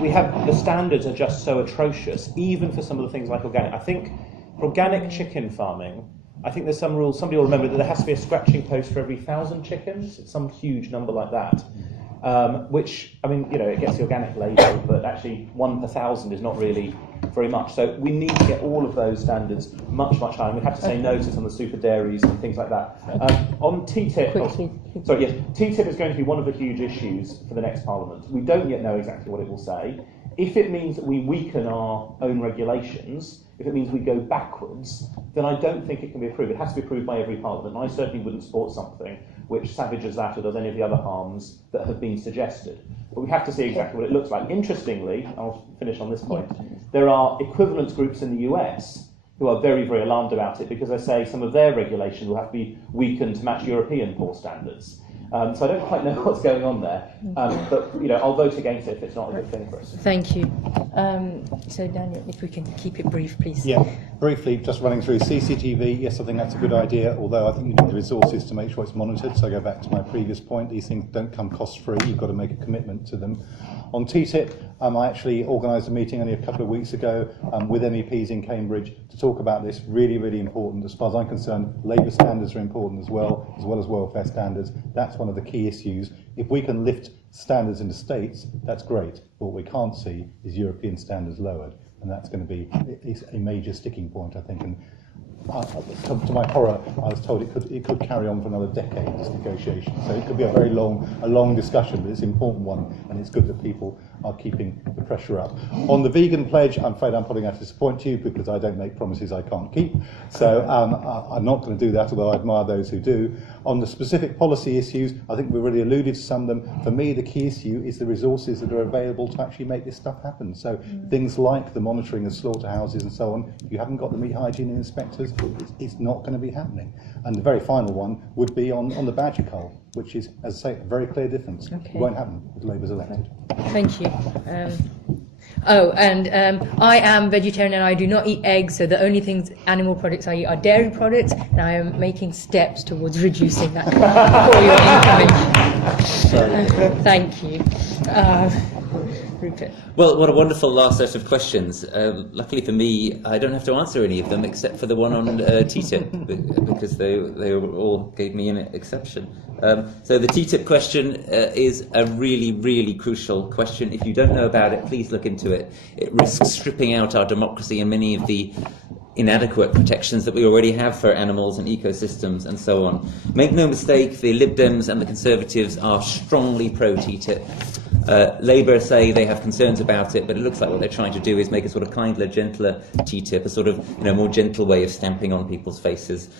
we have the standards are just so atrocious, even for some of the things like organic. I think for organic chicken farming, I think there's some rules. Somebody will remember that there has to be a scratching post for every 1,000 chickens. It's some huge number like that. Which, I mean, you know, it gets the organic label, but actually 1 per 1,000 is not really very much. So we need to get all of those standards much, much higher. And we have to say no to some of the super dairies and things like that. On TTIP, TTIP is going to be one of the huge issues for the next Parliament. We don't yet know exactly what it will say. If it means that we weaken our own regulations, if it means we go backwards, then I don't think it can be approved. It has to be approved by every Parliament, and I certainly wouldn't support something which savages that or does any of the other harms that have been suggested. But we have to see exactly what it looks like. Interestingly, I'll finish on this point, there are equivalence groups in the US who are very, very alarmed about it because they say some of their regulations will have to be weakened to match European poor standards. So I don't quite know what's going on there, but you know, I'll vote against it if it's not a good thing for us. Thank you. So Daniel, if we can keep it brief, please. Yeah, briefly, just running through CCTV. Yes, I think that's a good idea, although I think you need the resources to make sure it's monitored. So I go back to my previous point, these things don't come cost-free, you've got to make a commitment to them. On TTIP, I actually organised a meeting only a couple of weeks ago with MEPs in Cambridge to talk about this. Really, really important. As far as I'm concerned, labour standards are important as well as welfare standards. That's one of the key issues. If we can lift standards in the States, that's great. But what we can't see is European standards lowered. And that's going to be a major sticking point, I think. And to my horror, I was told it could carry on for another decade, this negotiation. So it could be a very long discussion, but it's an important one, and it's good that people are keeping the pressure up. On the vegan pledge, I'm afraid I'm probably going to disappoint you because I don't make promises I can't keep. So I'm not going to do that, although I admire those who do. On the specific policy issues, I think we've already alluded to some of them. For me, the key issue is the resources that are available to actually make this stuff happen. So things like the monitoring of slaughterhouses and so on, if you haven't got the meat hygiene inspectors, it's not going to be happening. And the very final one would be on the badger cull, which is, as I say, a very clear difference. Okay. It won't happen if Labour's elected. Thank you. I am vegetarian and I do not eat eggs, so the only things animal products I eat are dairy products, and I am making steps towards reducing that for your information. Thank you. Rupert. Well, what a wonderful last set of questions. Luckily for me, I don't have to answer any of them except for the one on TTIP, because they all gave me an exception. So the TTIP question is a really, really crucial question. If you don't know about it, please look into it. It risks stripping out our democracy and many of the inadequate protections that we already have for animals and ecosystems and so on. Make no mistake, the Lib Dems and the Conservatives are strongly pro-TTIP. Labour say they have concerns about it, but it looks like what they're trying to do is make a sort of kindler, gentler TTIP, a sort of more gentle way of stamping on people's faces.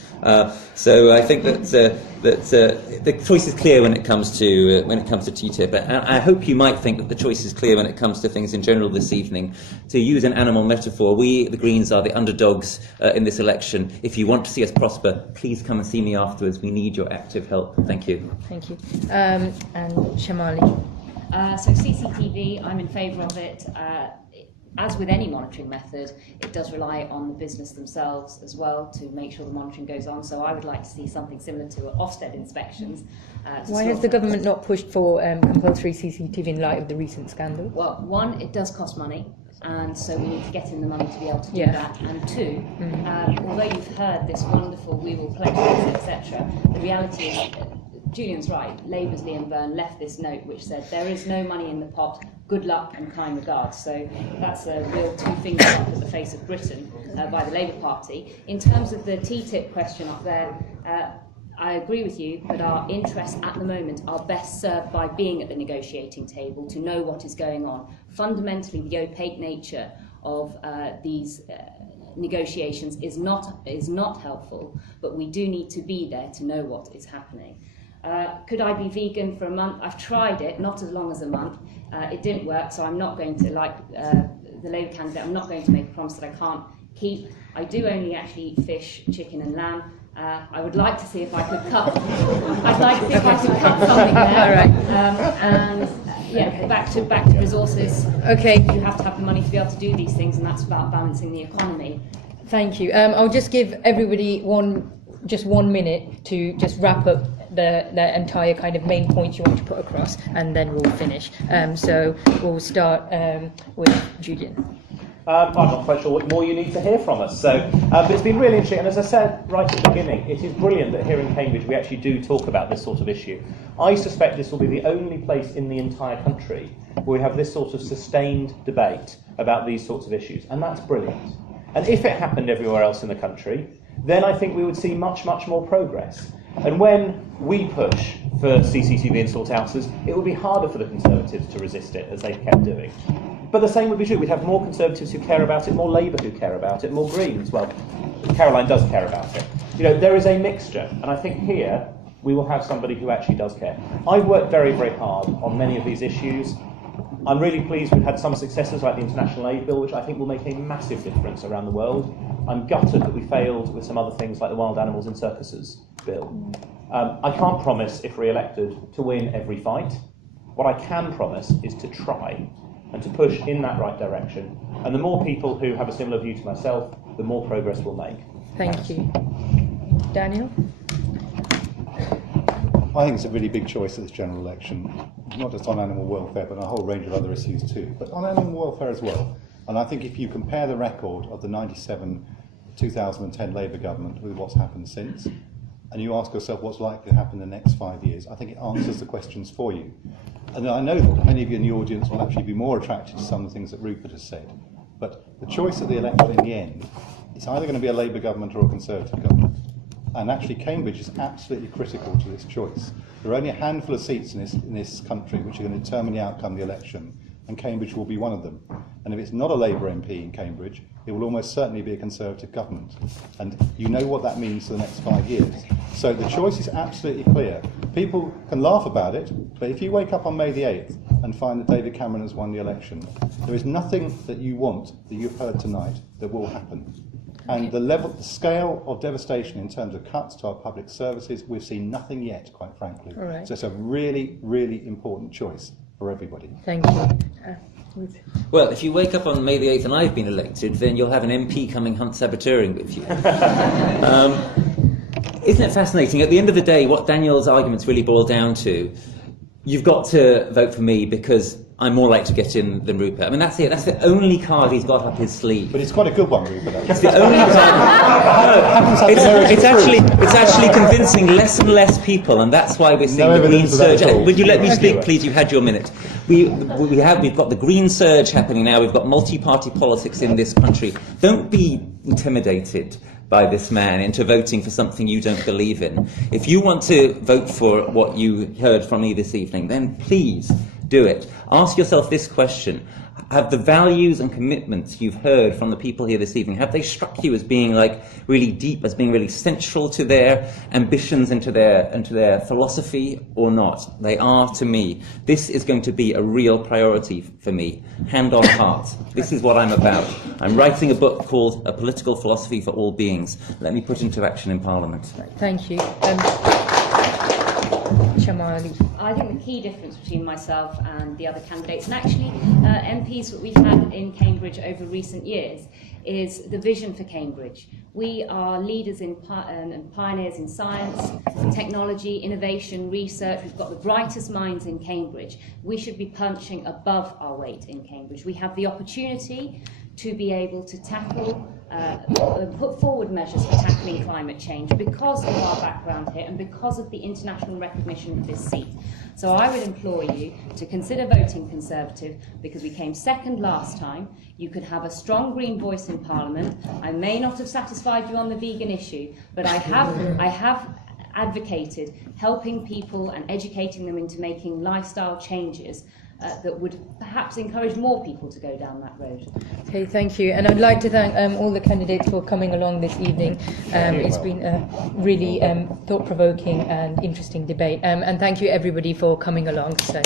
So I think that the choice is clear when it comes to TTIP. And I hope you might think that the choice is clear when it comes to things in general this evening. To use an animal metaphor, we, the Greens, are the underdogs in this election. If you want to see us prosper, please come and see me afterwards. We need your active help. Thank you. Thank you. And Chamali. So CCTV, I'm in favour of it. As with any monitoring method, it does rely on the business themselves as well to make sure the monitoring goes on. So I would like to see something similar to Ofsted inspections. Why has the government not pushed for compulsory CCTV in light of the recent scandal? Well, one, it does cost money, and so we need to get in the money to be able to do that. And two, although you've heard this wonderful "we will collect this," etc., the reality is, Julian's right. Labour's Liam Byrne left this note which said there is no money in the pot. Good luck and kind regards. So that's a real two fingers up at the face of Britain by the Labour Party. In terms of the TTIP question up there, I agree with you, but our interests at the moment are best served by being at the negotiating table to know what is going on. Fundamentally, the opaque nature of these negotiations is not helpful, but we do need to be there to know what is happening. Could I be vegan for a month? I've tried it, not as long as a month. It didn't work, so I'm not going to, like the Labour candidate, I'm not going to make a promise that I can't keep. I do only actually eat fish, chicken and lamb. I would like to see if I could cut. I'd like to see if I could cut something there. All right. And yeah, back to resources. Okay. You have to have the money to be able to do these things, and that's about balancing the economy. Thank you. I'll just give everybody just 1 minute to just wrap up the entire kind of main points you want to put across, and then we'll finish. So we'll start with Julian. I'm not quite sure what more you need to hear from us. But it's been really interesting, and as I said right at the beginning, it is brilliant that here in Cambridge we actually do talk about this sort of issue. I suspect this will be the only place in the entire country where we have this sort of sustained debate about these sorts of issues, and that's brilliant. And if it happened everywhere else in the country, then I think we would see much, much more progress. And when we push for CCTV in slaughterhouses, it would be harder for the Conservatives to resist it, as they've kept doing. But the same would be true. We'd have more Conservatives who care about it, more Labour who care about it, more Greens. Well, Caroline does care about it. There is a mixture, and I think here we will have somebody who actually does care. I've worked very, very hard on many of these issues. I'm really pleased we've had some successes like the International Aid Bill, which I think will make a massive difference around the world. I'm gutted that we failed with some other things like the Wild Animals in Circuses Bill. I can't promise, if re-elected, to win every fight. What I can promise is to try and to push in that right direction. And the more people who have a similar view to myself, the more progress we'll make. Thank you. Daniel? I think it's a really big choice at this general election, not just on animal welfare, but on a whole range of other issues too, but on animal welfare as well. And I think if you compare the record of the 2010 Labour government with what's happened since, and you ask yourself what's likely to happen in the next 5 years, I think it answers the questions for you. And I know that many of you in the audience will actually be more attracted to some of the things that Rupert has said. But the choice of the election in the end, it's either going to be a Labour government or a Conservative government. And actually Cambridge is absolutely critical to this choice. There are only a handful of seats in this country which are going to determine the outcome of the election, and Cambridge will be one of them. And if it's not a Labour MP in Cambridge, it will almost certainly be a Conservative government. And you know what that means for the next 5 years. So the choice is absolutely clear. People can laugh about it, but if you wake up on May the 8th and find that David Cameron has won the election, there is nothing that you want that you've heard tonight that will happen. And the scale of devastation in terms of cuts to our public services, we've seen nothing yet, quite frankly. All right. So it's a really, really important choice for everybody. Thank you. Well, if you wake up on May the 8th and I've been elected, then you'll have an MP coming hunt saboteuring with you. Isn't it fascinating? At the end of the day, what Daniel's arguments really boil down to, you've got to vote for me because I'm more likely to get in than Rupert. I mean, that's it. That's the only card he's got up his sleeve. But it's quite a good one, Rupert. It's the only card. It's actually convincing less and less people, and that's why we're seeing the green surge. Would you let me speak, please? You've had your minute. We've got the green surge happening now. We've got multi-party politics in this country. Don't be intimidated by this man into voting for something you don't believe in. If you want to vote for what you heard from me this evening, then please do it. Ask yourself this question. Have the values and commitments you've heard from the people here this evening, have they struck you as being like really deep, as being really central to their ambitions and to their philosophy, or not? They are to me. This is going to be a real priority for me. Hand on heart. This is what I'm about. I'm writing a book called A Political Philosophy for All Beings. Let me put into action in Parliament. Thank you. Chamali. I think the key difference between myself and the other candidates, and actually MPs that we've had in Cambridge over recent years, is the vision for Cambridge. We are leaders and pioneers in science, technology, innovation, research. We've got the brightest minds in Cambridge. We should be punching above our weight in Cambridge. We have the opportunity to be able to tackle, put forward measures for tackling climate change because of our background here and because of the international recognition of this seat. So I would implore you to consider voting Conservative, because we came second last time. You could have a strong Green voice in Parliament. I may not have satisfied you on the vegan issue, but I have advocated helping people and educating them into making lifestyle changes that would perhaps encourage more people to go down that road. Okay, thank you. And I'd like to thank all the candidates for coming along this evening. It's been a really thought-provoking and interesting debate. And thank you, everybody, for coming along. So.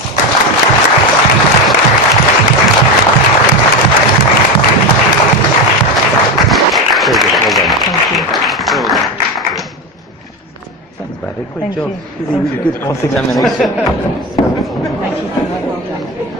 Very good. Well done. Thank you. Well done. Thanks, Barry. Great Thank job. you. Really, really good cross-examination. Thank you. Well done.